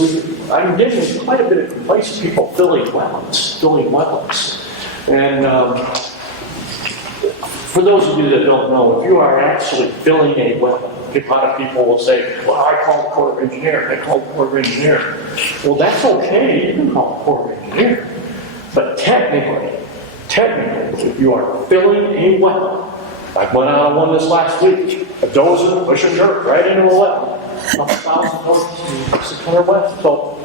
I'm getting quite a bit of complaints of people filling wetlands. And for those of you that don't know, if you are actually filling a wetland, a lot of people will say, well, I called the Corps of Engineer. Well, that's okay, you can call the Corps of Engineer. But technically, if you are filling a wetland, I went out on one this last week, a dozer pushing dirt right into a wetland, a couple thousand north, 600 west, so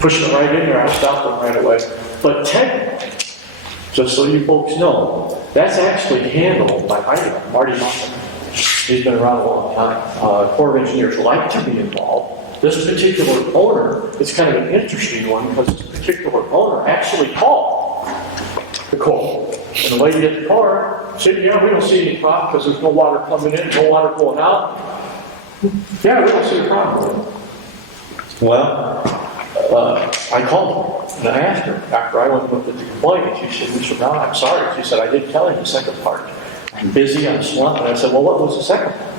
pushing it right in there, I stopped them right away. But technically, just so you folks know, that's actually handled by Marty Muffin. He's been around a long time. Corps of Engineers like to be involved. This particular owner, it's kind of an interesting one because this particular owner actually called the Corps. And the lady at the Corps said, yeah, we don't see any problem because there's no water coming in, no water going out. Yeah, we don't see a problem. Well, I called her and I asked her after I went and looked at the complaint, and she said, Mr. Brown, I'm sorry. She said, I didn't tell you the second part. I'm busy, I'm swamped. And I said, well, what was the second part?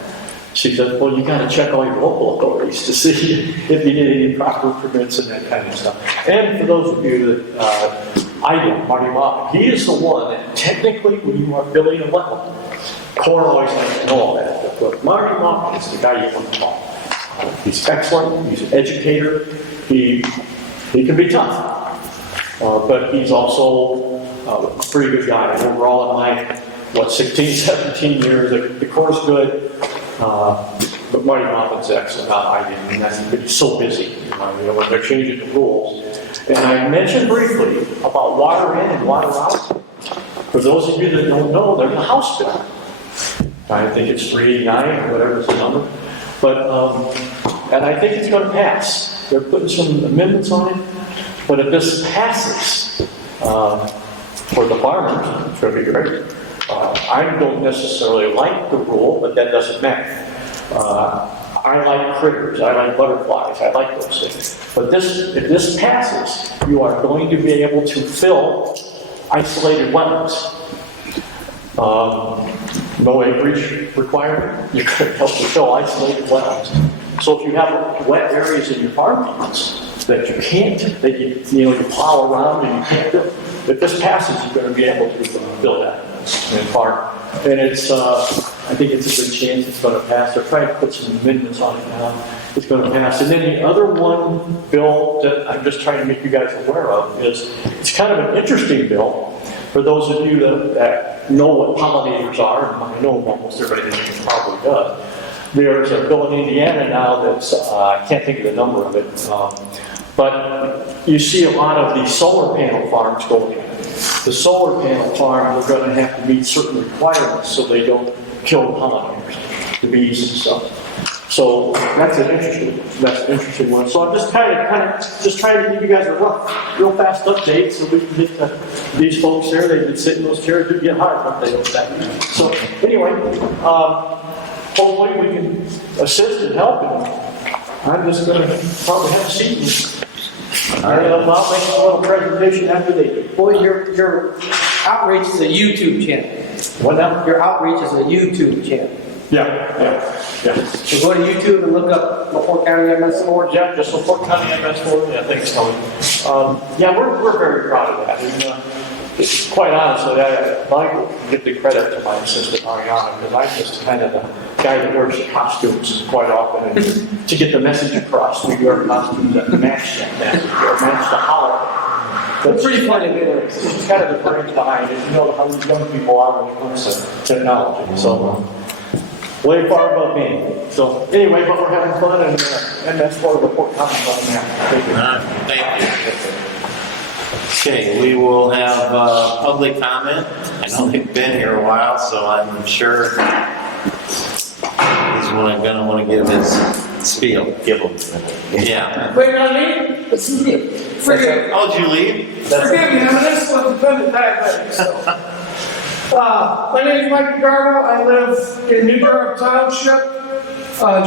She said, well, you got to check all your local authorities to see if you need any proper permits and that kind of stuff. And for those of you that I know, Marty Moffett, he is the one that technically, when you are building a wetland, Corps always likes to know all that. But Marty Moffett is the guy you want to call. He's excellent, he's an educator, he can be tough, but he's also a pretty good guy. Overall, in my, 16, 17 years, the Corps is good, but Marty Moffitt's excellent. I mean, he's so busy, when they're changing the rules. And I mentioned briefly about water in and water out. For those of you that don't know, there's a House bill. I think it's 389 or whatever is the number. But, and I think it's going to pass. They're putting some amendments on it. But if this passes, for the farmers, it's going to be great. I don't necessarily like the rule, but that doesn't matter. I like critters, I like butterflies, I like those things. But if this passes, you are going to be able to fill isolated wetlands. No acreage requirement. You're going to help to fill isolated wetlands. So if you have wet areas in your farm fields that you can't, that you plow around and you can't fill, if this passes, you're going to be able to fill that in farm. And it's, I think it's a good chance it's going to pass. They're trying to put some amendments on it now. It's going to pass. And then the other one bill that I'm just trying to make you guys aware of is, it's kind of an interesting bill for those of you that know what pollinators are, and I know almost everybody probably does. There's a bill in Indiana now that's, I can't think of the number of it, but you see a lot of these solar panel farms going in. The solar panel farms are going to have to meet certain requirements so they don't kill the pollinators, the bees and stuff. So that's an interesting one. So I'm just kind of just trying to give you guys a real fast update so we can get these folks there. They've been sitting in those chairs to get hard, but they don't that. So anyway, hopefully we can assist and help. And I'm just going to probably have a seat. I'll make a little presentation after they do. Well, your outreach is a YouTube channel. What now? Your outreach is a YouTube channel. Yeah. So go to YouTube and look up LaPorte County MS Board. Yeah, just LaPorte County MS Board. Yeah, thanks, Tony. Yeah, we're very proud of that. And, quite honestly, I give the credit to my assistant Ariana, because I'm just kind of the guy that wears the costumes quite often, and to get the message across, we wear costumes that match that message or match the holiday. It's pretty funny. It's kind of the brains behind it. You know how these young people are when it comes to technology. So, way far above me. So, anyway, but we're having fun, and MS Board LaPorte County on now. Thank you. Okay, we will have public comment. I know they've been here a while, so I'm sure he's going to want to give his spiel. Give him. Yeah. Wait on me? Forgive me. Oh, did you leave? Forgive me, I'm an insulin-dependent diabetic, so. My name is Mike Garbo. I live in New Durham Township,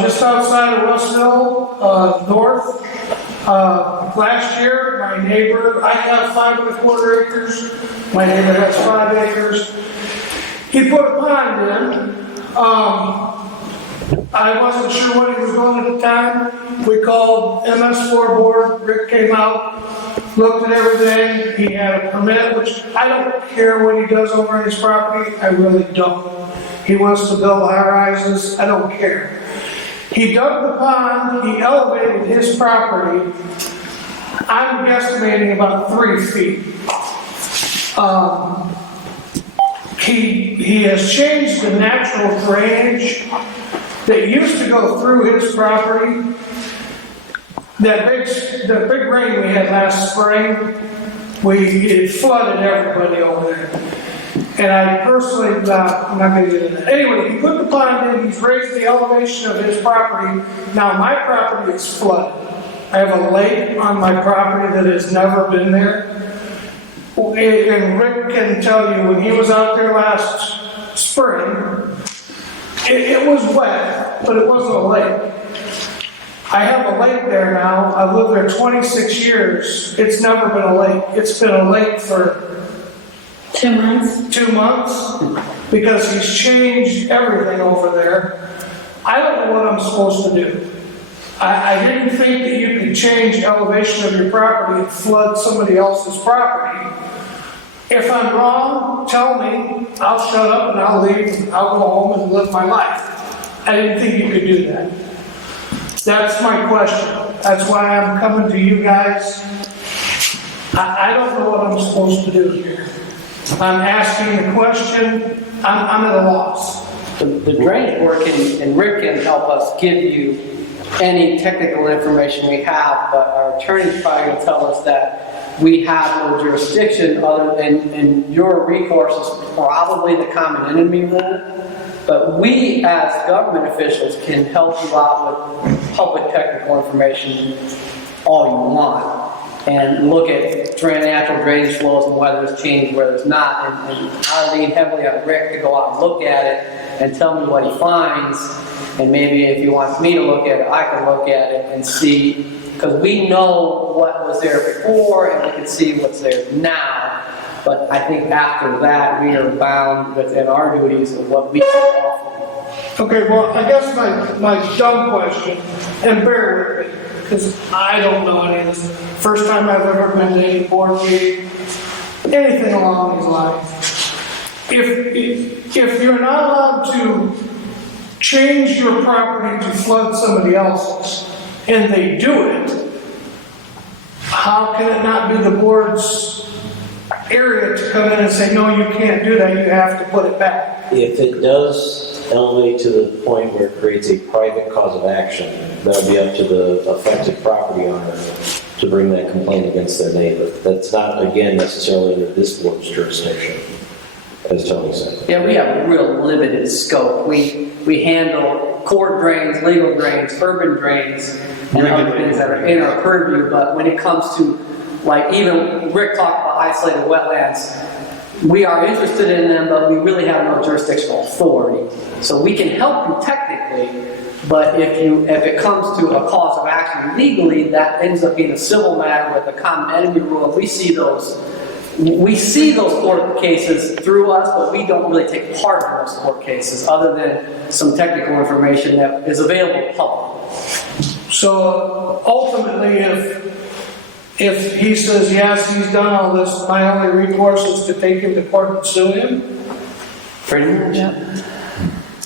just outside of Westville, north. Last year, my neighbor, I have 5¼ acres. My neighbor has 5 acres. He put a pond in. I wasn't sure what he was doing at the time. We called MS4 board. Rick came out, looked at everything. He had a permit, which I don't care what he does over on his property. I really don't. He wants to build high rises. I don't care. He dug the pond. He elevated his property. I'm guesstimating about 3 feet. He has changed the natural drainage that used to go through his property. The big rain we had last spring, it flooded everybody over there. And I personally, I'm not going to get into that. Anyway, he put the pond in, he's raised the elevation of his property. Now my property is flooded. I have a lake on my property that has never been there. And Rick can tell you, when he was out there last spring, it was wet, but it wasn't a lake. I have a lake there now. I've lived there 26 years. It's never been a lake. It's been a lake for 2 months. 2 months, because he's changed everything over there. I don't know what I'm supposed to do. I didn't think that you could change elevation of your property and flood somebody else's property. If I'm wrong, tell me. I'll shut up and I'll leave. And I'll go home and live my life. I didn't think you could do that. That's my question. That's why I'm coming to you guys. I don't know what I'm supposed to do here. I'm asking the question. I'm at a loss. The drainage board and Rick can help us give you any technical information we have, but our attorney's probably going to tell us that we have no jurisdiction other than, and your recourse is probably the common enemy rule. But we, as government officials, can help you out with public technical information all you want. And look at natural drainage flows and whether it's changed, whether it's not. And I lean heavily on Rick to go out and look at it and tell me what he finds. And maybe if he wants me to look at it, I can look at it and see. Because we know what was there before and we can see what's there now. But I think after that, we are bound within our duties of what we can offer. Okay, well, I guess my dumb question, and bear with me, because I don't know any of this. First time I've ever been to any board meeting, anything along these lines. If you're not allowed to change your property to flood somebody else's, and they do it, how can it not be the board's area to come in and say, no, you can't do that, you have to put it back? If it does elevate to the point where it creates a private cause of action, that'll be up to the affected property owner to bring that complaint against their neighbor. That's not, again, necessarily under this board's jurisdiction, as Tony said. Yeah, we have a real limited scope. We handle court drains, legal drains, urban drains, and other things that are in our purview. But when it comes to, like, even Rick talked about isolated wetlands, we are interested in them, but we really have no jurisdictional authority. So we can help you technically, but if it comes to a cause of action legally, that ends up being a civil matter with a common enemy rule. And we see those court cases through us, but we don't really take part in those court cases other than some technical information that is available publicly. So ultimately, if he says, yes, he's done all this, my only recourse is to take him to court and sue him? Pretty much. Yeah.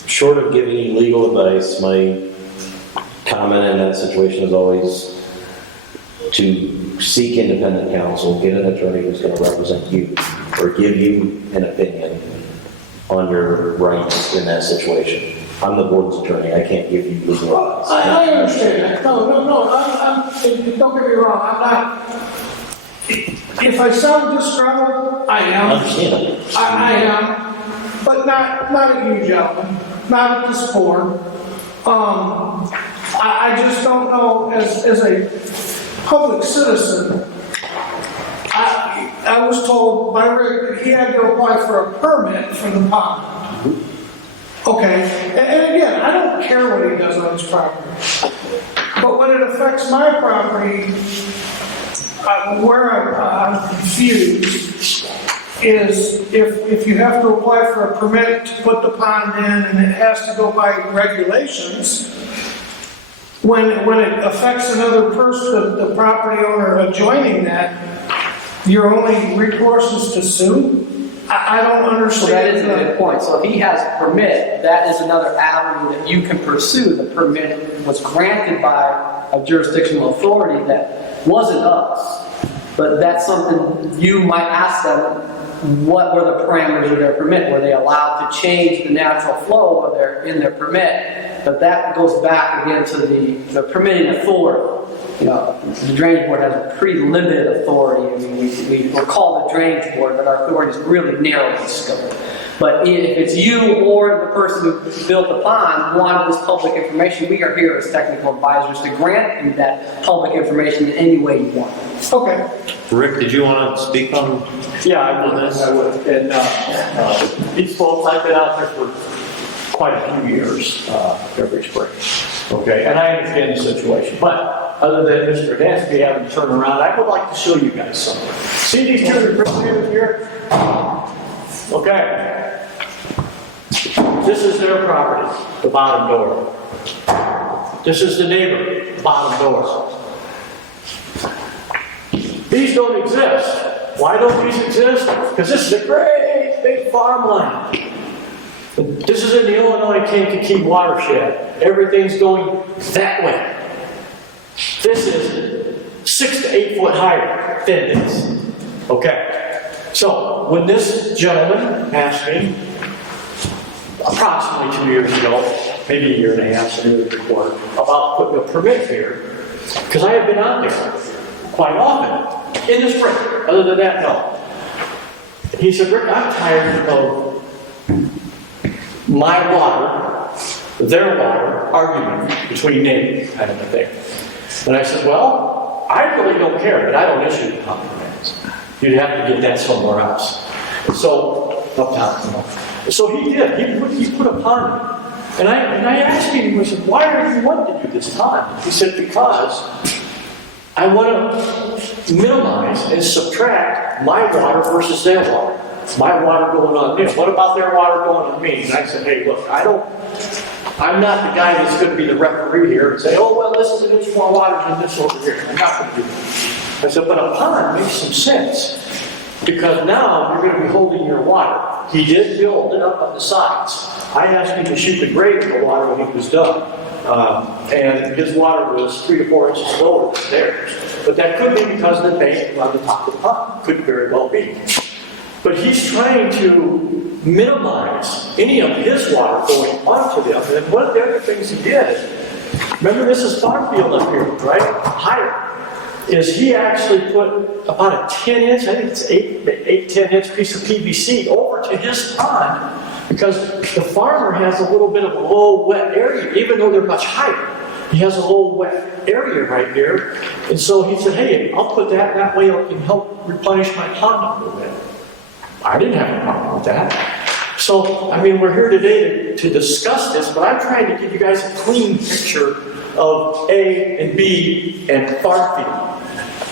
Short of giving you legal advice, my comment in that situation is always to seek independent counsel, get an attorney who's going to represent you or give you an opinion on your rights in that situation. I'm the board's attorney. I can't give you legal advice. I understand that. No. Don't get me wrong. I'm not. If I sound disgruntled, I am. Understand. I am. But not at you, gentlemen. Not at this board. I just don't know, as a public citizen, I was told by Rick that he had to apply for a permit for the pond. Okay, and again, I don't care what he does on his property. But when it affects my property, where I'm confused is if you have to apply for a permit to put the pond in and it has to go by regulations, when it affects another person, the property owner adjoining that, your only recourse is to sue? I don't understand. So that is a good point. So if he has a permit, that is another avenue that you can pursue. The permit was granted by a jurisdictional authority that wasn't us. But that's something you might ask them, what were the parameters of their permit? Were they allowed to change the natural flow in their permit? But that goes back again to the permitting authority. You know, the Drainage Board has a pretty limited authority. I mean, we're called the Drainage Board, but our authority is really narrow in scope. But if it's you or the person who built the pond wanted this public information, we are here as technical advisors to grant you that public information in any way you want. Okay. Rick, did you want to speak on? Yeah, I would. And these folks, I've been out there for quite a few years, every spring. Okay, and I understand the situation. But other than Mr. Dansby having to turn around, I would like to show you guys something. See these two refrigerators here? Okay. This is their property, the bottom door. This is the neighbor, the bottom door. These don't exist. Why don't these exist? Because this is a great big farmland. This is in the Illinois Kankakee watershed. Everything's going that way. This is 6 to 8 foot higher than this. Okay. So when this gentleman asked me, approximately 2 years ago, maybe a year and a half, so it was report, about putting a permit here, because I have been out there quite often in the spring. Other than that, no. He said, Rick, I'm tired of my water, their water, argument between neighbors kind of a thing. And I said, well, I really don't care, but I don't issue the pond permits. You'd have to get that somewhere else. So, uptown, you know. So he did, he put a pond in. And I asked him, I said, why are you wanting to do this pond? He said, because I want to minimize and subtract my water versus their water. My water going on them. What about their water going on me? And I said, hey, look, I'm not the guy that's going to be the referee here and say, oh, well, this is an inch more water than this over here. I'm not going to do that. I said, but a pond makes some sense because now you're going to be holding your water. He did build it up on the sides. I asked him to shoot the grade of the water when he was done. And his water was 3 to 4 inches lower than theirs. But that could be because of the bank on the top of the pond. Could very well be. But he's trying to minimize any of his water going onto them. And one of the other things he did, remember this is farm field up here, right? Higher. Is he actually put about a 10-inch, I think it's 10-inch piece of PVC over to his pond because the farmer has a little bit of a low wet area, even though they're much higher. He has a low wet area right here. And so he said, hey, I'll put that way it can help replenish my pond a little bit. I didn't have a problem with that. So, I mean, we're here today to discuss this, but I'm trying to give you guys a clean picture of A and B and farm field.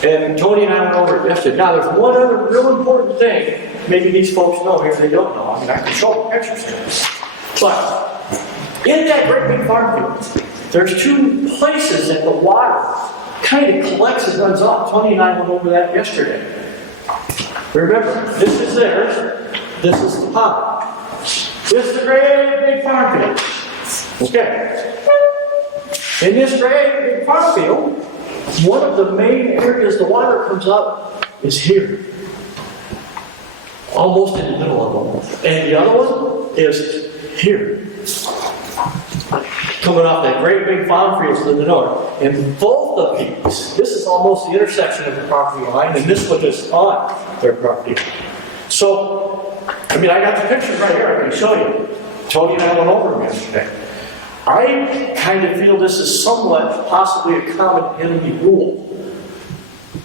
And Tony and I went over it yesterday. Now, there's one other real important thing. Maybe these folks know here, they don't know. I mean, I can show them pictures here. But in that great big farm field, there's 2 places that the water kind of collects and runs off. Tony and I went over that yesterday. Remember, this is theirs, this is the pond. This is the great big farm field. Okay. In this great big farm field, one of the main areas the water comes up is here. Almost in the middle of them. And the other one is here. Coming off that great big farm field to the north. And both of these, this is almost the intersection of the property line, and this one is on their property line. So, I mean, I got the pictures right here, I can show you. Tony and I went over them yesterday. I kind of feel this is somewhat possibly a common enemy rule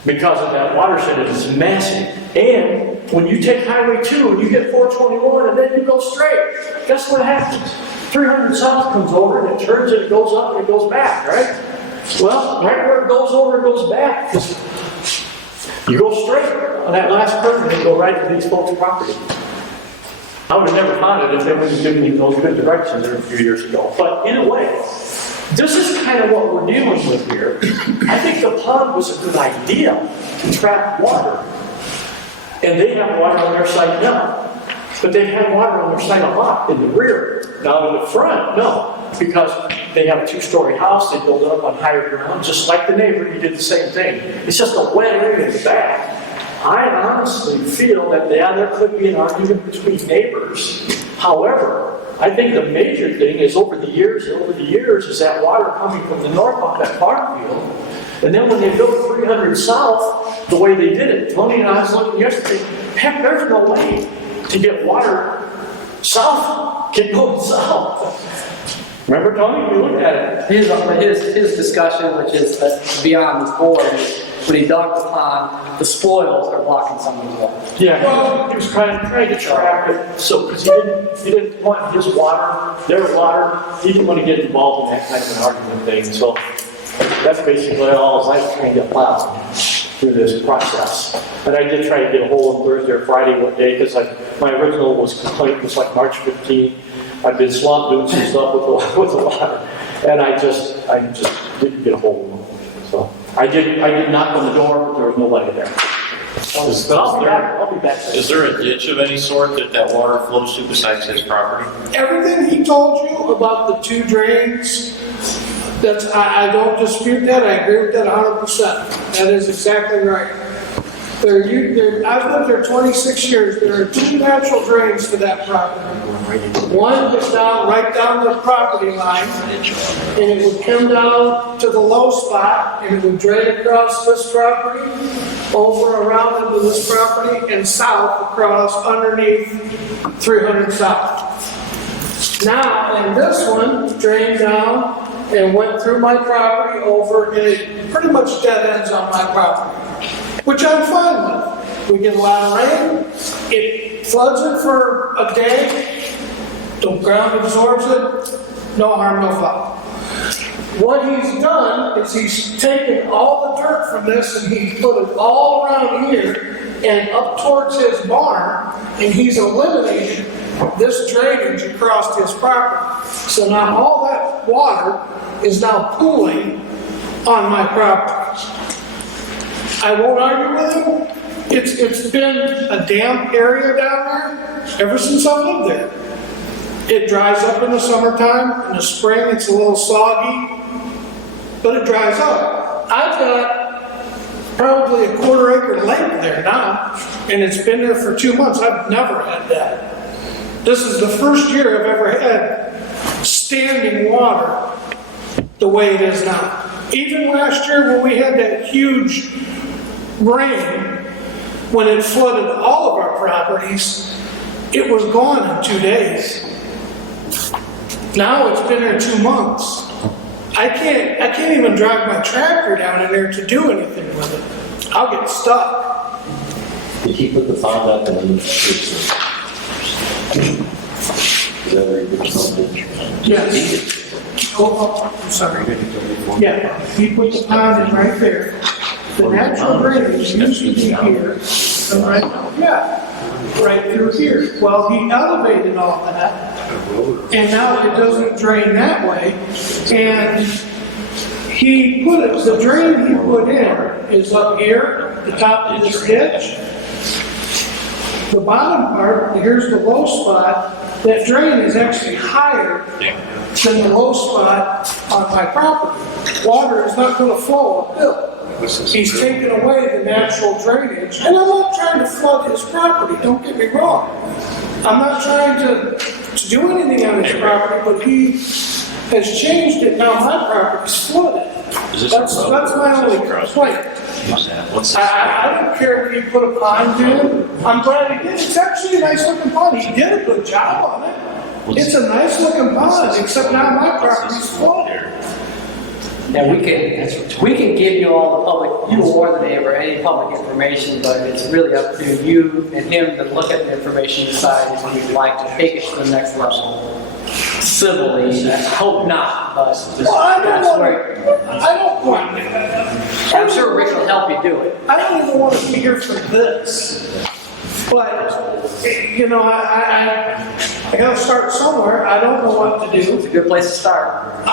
because of that watershed. It is massive. And when you take Highway 2 and you get 421 and then you go straight, guess what happens? 300 south comes over and it turns and it goes up and it goes back, right? Well, right where it goes over, it goes back. You go straight on that last curve and you go right to these folks' property. I would have never found it if they would have given you those good directions there a few years ago. But in a way, this is kind of what we're dealing with here. I think the pond was a good idea to trap water. And they have water on their side now. But they have water on their side a lot in the rear. Now in the front, no. Because they have a 2-story house, they build it up on higher ground, just like the neighbor, he did the same thing. It's just a wet area in the back. I honestly feel that there could be an argument between neighbors. However, I think the major thing is over the years is that water coming from the north off that farm field. And then when they built 300 south, the way they did it, Tony and I was looking yesterday, heck, there's no way to get water south, get going south. Remember, Tony, we looked at it. His discussion, which is beyond this board, is when he dug the pond, the spoils are blocking some of his water. Yeah, well, he was trying to trap it, so because he didn't want his water, their water, he didn't want to get involved in that kind of an argument thing. So that's basically all I was trying to get plowed through this process. And I did try to get a hold of Thursday or Friday one day because my original complaint was like March 15th. I've been swamp doing some stuff with the water, and I just didn't get a hold of them. So I did knock on the door, but there was nobody there. But I'll be back. Is there a ditch of any sort that water flows to besides his property? Everything he told you about the 2 drains, I don't dispute that. I agree with that 100%. That is exactly right. I've lived there 26 years. There are 2 natural drains to that property. One is right down the property line, and it would come down to the low spot, and it would drain across this property, over around into this property, and south across underneath 300 south. Now, and this one drained down and went through my property over, and it pretty much dead ends on my property, which I'm fine with. We get a lot of rain, it floods it for a day, the ground absorbs it, no harm, no foul. What he's done is he's taken all the dirt from this and he's put it all around here and up towards his barn, and he's eliminated this drainage across his property. So now all that water is now pooling on my property. I won't argue with him. It's been a damp area down there ever since I lived there. It dries up in the summertime. In the spring, it's a little soggy, but it dries up. I've got probably a 1/4 acre lake there now, and it's been there for 2 months. I've never had that. This is the first year I've ever had standing water the way it is now. Even last year when we had that huge rain, when it flooded all of our properties, it was gone in 2 days. Now it's been there 2 months. I can't even drive my tractor down in there to do anything with it. I'll get stuck. Did he put the pond up and then fix it? Is that where he put something? Yes. Oh, I'm sorry. Yeah, he put the pond in right there. The natural drainage used to be here, and right, yeah, right through here. Well, he elevated all that, and now it doesn't drain that way. And he put it, the drain he put in is up here, the top of this ditch. The bottom part, here's the low spot. That drain is actually higher than the low spot on my property. Water is not going to flow uphill. He's taken away the natural drainage, and I'm not trying to flood his property, don't get me wrong. I'm not trying to do anything on his property, but he has changed it, now my property's flooded. That's my only complaint. I don't care if he put a pond in, I'm glad he did, it's actually a nice looking pond, he did a good job on it. It's a nice looking pond, except now my property's flooded. And we can give you all the public, you or the neighbor, any public information, but it's really up to you and him to look at the information, decide if you'd like to take it to the next level. Civilly, I hope not, but Well, I don't want to. I'm sure Rick will help you do it. I don't even want to be here for this. But, you know, I got to start somewhere. I don't know what to do. It's a good place to start.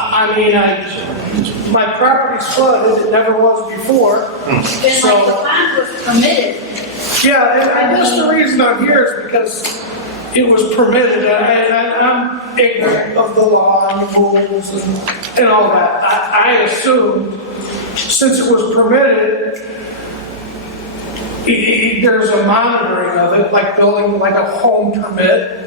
My property's flooded. It never was before. And like the plant was permitted. Yeah, and I guess the reason I'm here is because it was permitted, and I'm ignorant of the law and the rules and all that. I assumed since it was permitted, there's a monitoring of it, like building like a home permit.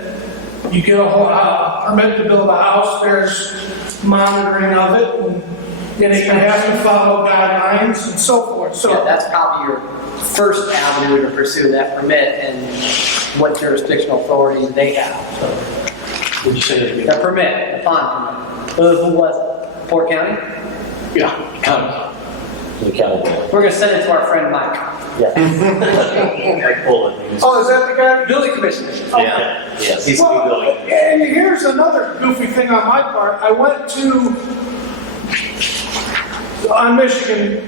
You get a permit to build a house, there's monitoring of it, and you have to follow guidelines and so forth. So Yeah, that's probably your first avenue to pursue that permit and what jurisdictional authority they have. So, Would you say that? the permit, the pond permit. Who was it? Porte County? Yeah, county. The county. We're going to send it to our friend Mike. Yeah. Like Poland. Oh, is that the guy? Building commissioner. Yeah, yes, he's Well, building. and here's another goofy thing on my part. I went on Michigan,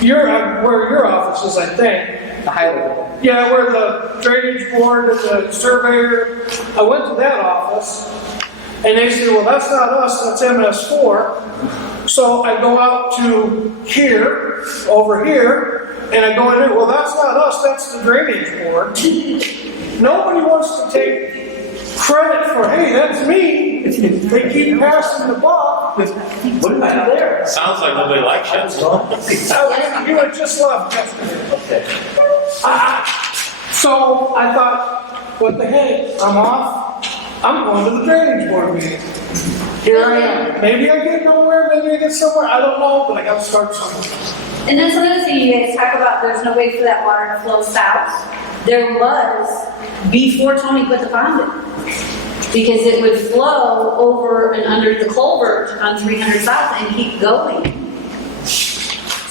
where your office is, I think. The highway. Yeah, where the drainage board and the surveyor, I went to that office, and they said, well, that's not us, that's MS4. So I go out to here, over here, and I go in there, well, that's not us, that's the drainage board. Nobody wants to take credit for, hey, that's me. They keep passing the buck. What did I do there? Sounds like nobody likes you. You had just left yesterday. Okay. So I thought, what the heck, I'm off. I'm going to the drainage board meeting. Here I am. Maybe I get nowhere, maybe I get somewhere, I don't know, but I got to start somewhere. And that's another thing you guys talk about, there's no way for that water to flow south. There was before Tony put the pond in. because it would flow over and under the culvert on 300 South and keep going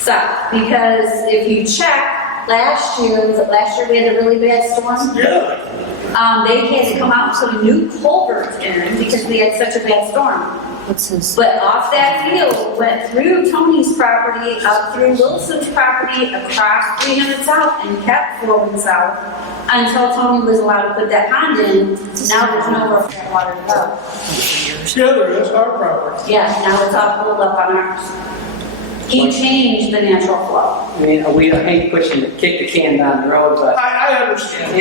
south. Because if you check, last year, was it last year we had a really bad storm? Yeah. They had to come out and put a new culvert in because we had such a bad storm. What's his? But off that field, went through Tony's property, up through Wilson's property, across 300 South, and kept flowing south until Tony was allowed to put that pond in. Now there's nowhere for that water to go. Yeah, there is, our property. Yeah, now it's all pulled up on ours. He changed the natural flow. I mean, we don't hate pushing, kick the can down the road, but I understand.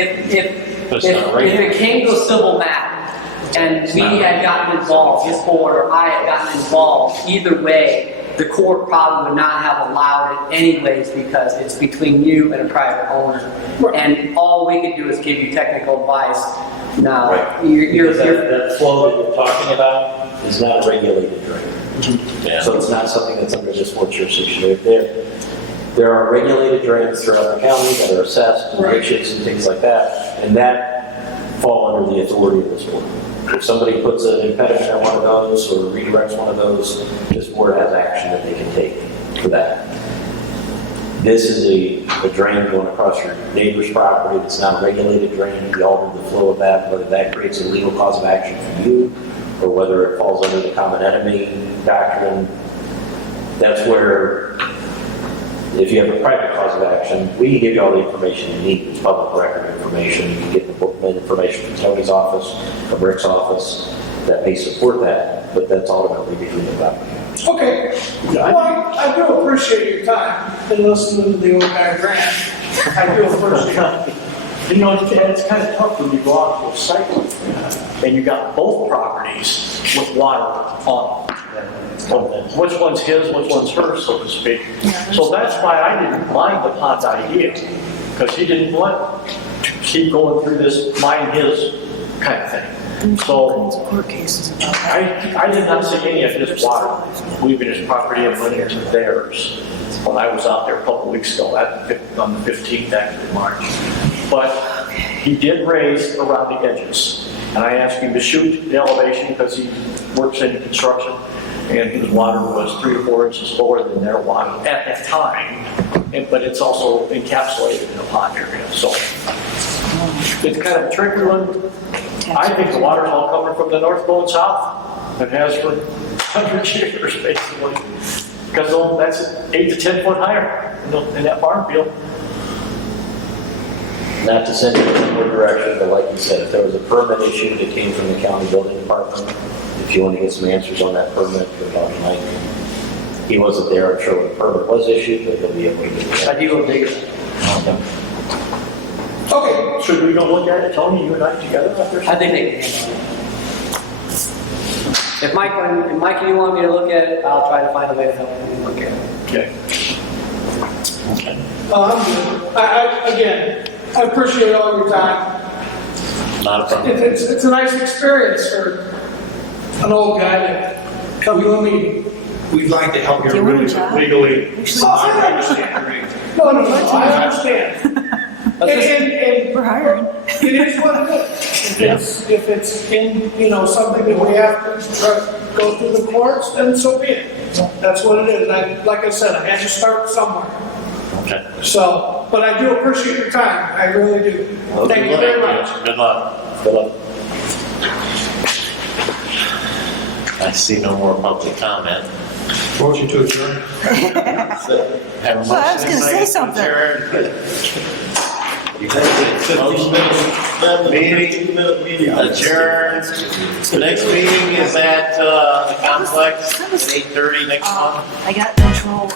But it's not if regular. it came to a civil matter, and we had gotten involved, his board or I had gotten involved, either way, the court probably would not have allowed it anyways because it's between you and a private owner. Right. And all we could do is give you technical advice. Now, Right. you're That flow that you're talking about is not a regulated drain. Yeah. So it's not something that's under this board jurisdiction. There are regulated drains throughout the county that are assessed, and ditches and things like that, and that fall under the authority of this board. If somebody puts an impediment on one of those or redirects one of those, this board has action that they can take for that. This is a drain going across your neighbor's property. It's not a regulated drain. You alter the flow of that, whether that creates a legal cause of action for you or whether it falls under the common enemy doctrine. That's where, if you have a private cause of action, we can give you all the information you need. It's public record information. You can get the information from Tony's office, from Rick's office, that may support that, but that's ultimately between the property. Okay. Well, I do appreciate your time and listening to the old guy rant. I do appreciate it. You know, it's kind of tough when you go out to a site like that, and you got both properties with water on them. Which one's his, which one's hers, so to speak. So that's why I didn't mind the pond idea, because he didn't want to keep going through this mine his kind of thing. So Court cases about that. I did not see any of his water leaving his property and running into theirs when I was out there a couple weeks ago on the 15th actually of March. But he did raise around the edges. And I asked him to shoot the elevation because he works in construction and his water was 3 to 4 inches lower than their water at that time. But it's also encapsulated in a pond area. So it's kind of a tricky one. I think the water's all coming from the north going south. It has for 100 years, basically. Because that's 8 to 10 foot higher in that farm field. Not to send you in one direction, but like you said, if there was a permit issue that came from the county building department, if you want to get some answers on that permit, you're about tonight. He wasn't there, I'm sure when the permit was issued, but he'll be able to do that. I do a big. Okay. Should we go look at it, Tony, you and I together out there? I think they can. If Mike, you want me to look at it, I'll try to find a way to help you look at it. Okay. I'm good. Again, I appreciate all your time. Not a problem. It's a nice experience for an old guy to come to a meeting. We'd like to help you you want a really job? legally. I understand. No, I understand. And We're hiring. it is what it is. If it's in, something that we have to go through the courts, then so be it. That's what it is. And like I said, I had to start somewhere. Okay. So, but I do appreciate your time. I really do. Well, Thank you very much. Good luck. Good luck. I see no more public comment. Motion to adjourn. Have a Well, I was motion gonna say to something. Meeting adjourned. The next meeting is at the complex at 8:30 next month. I got control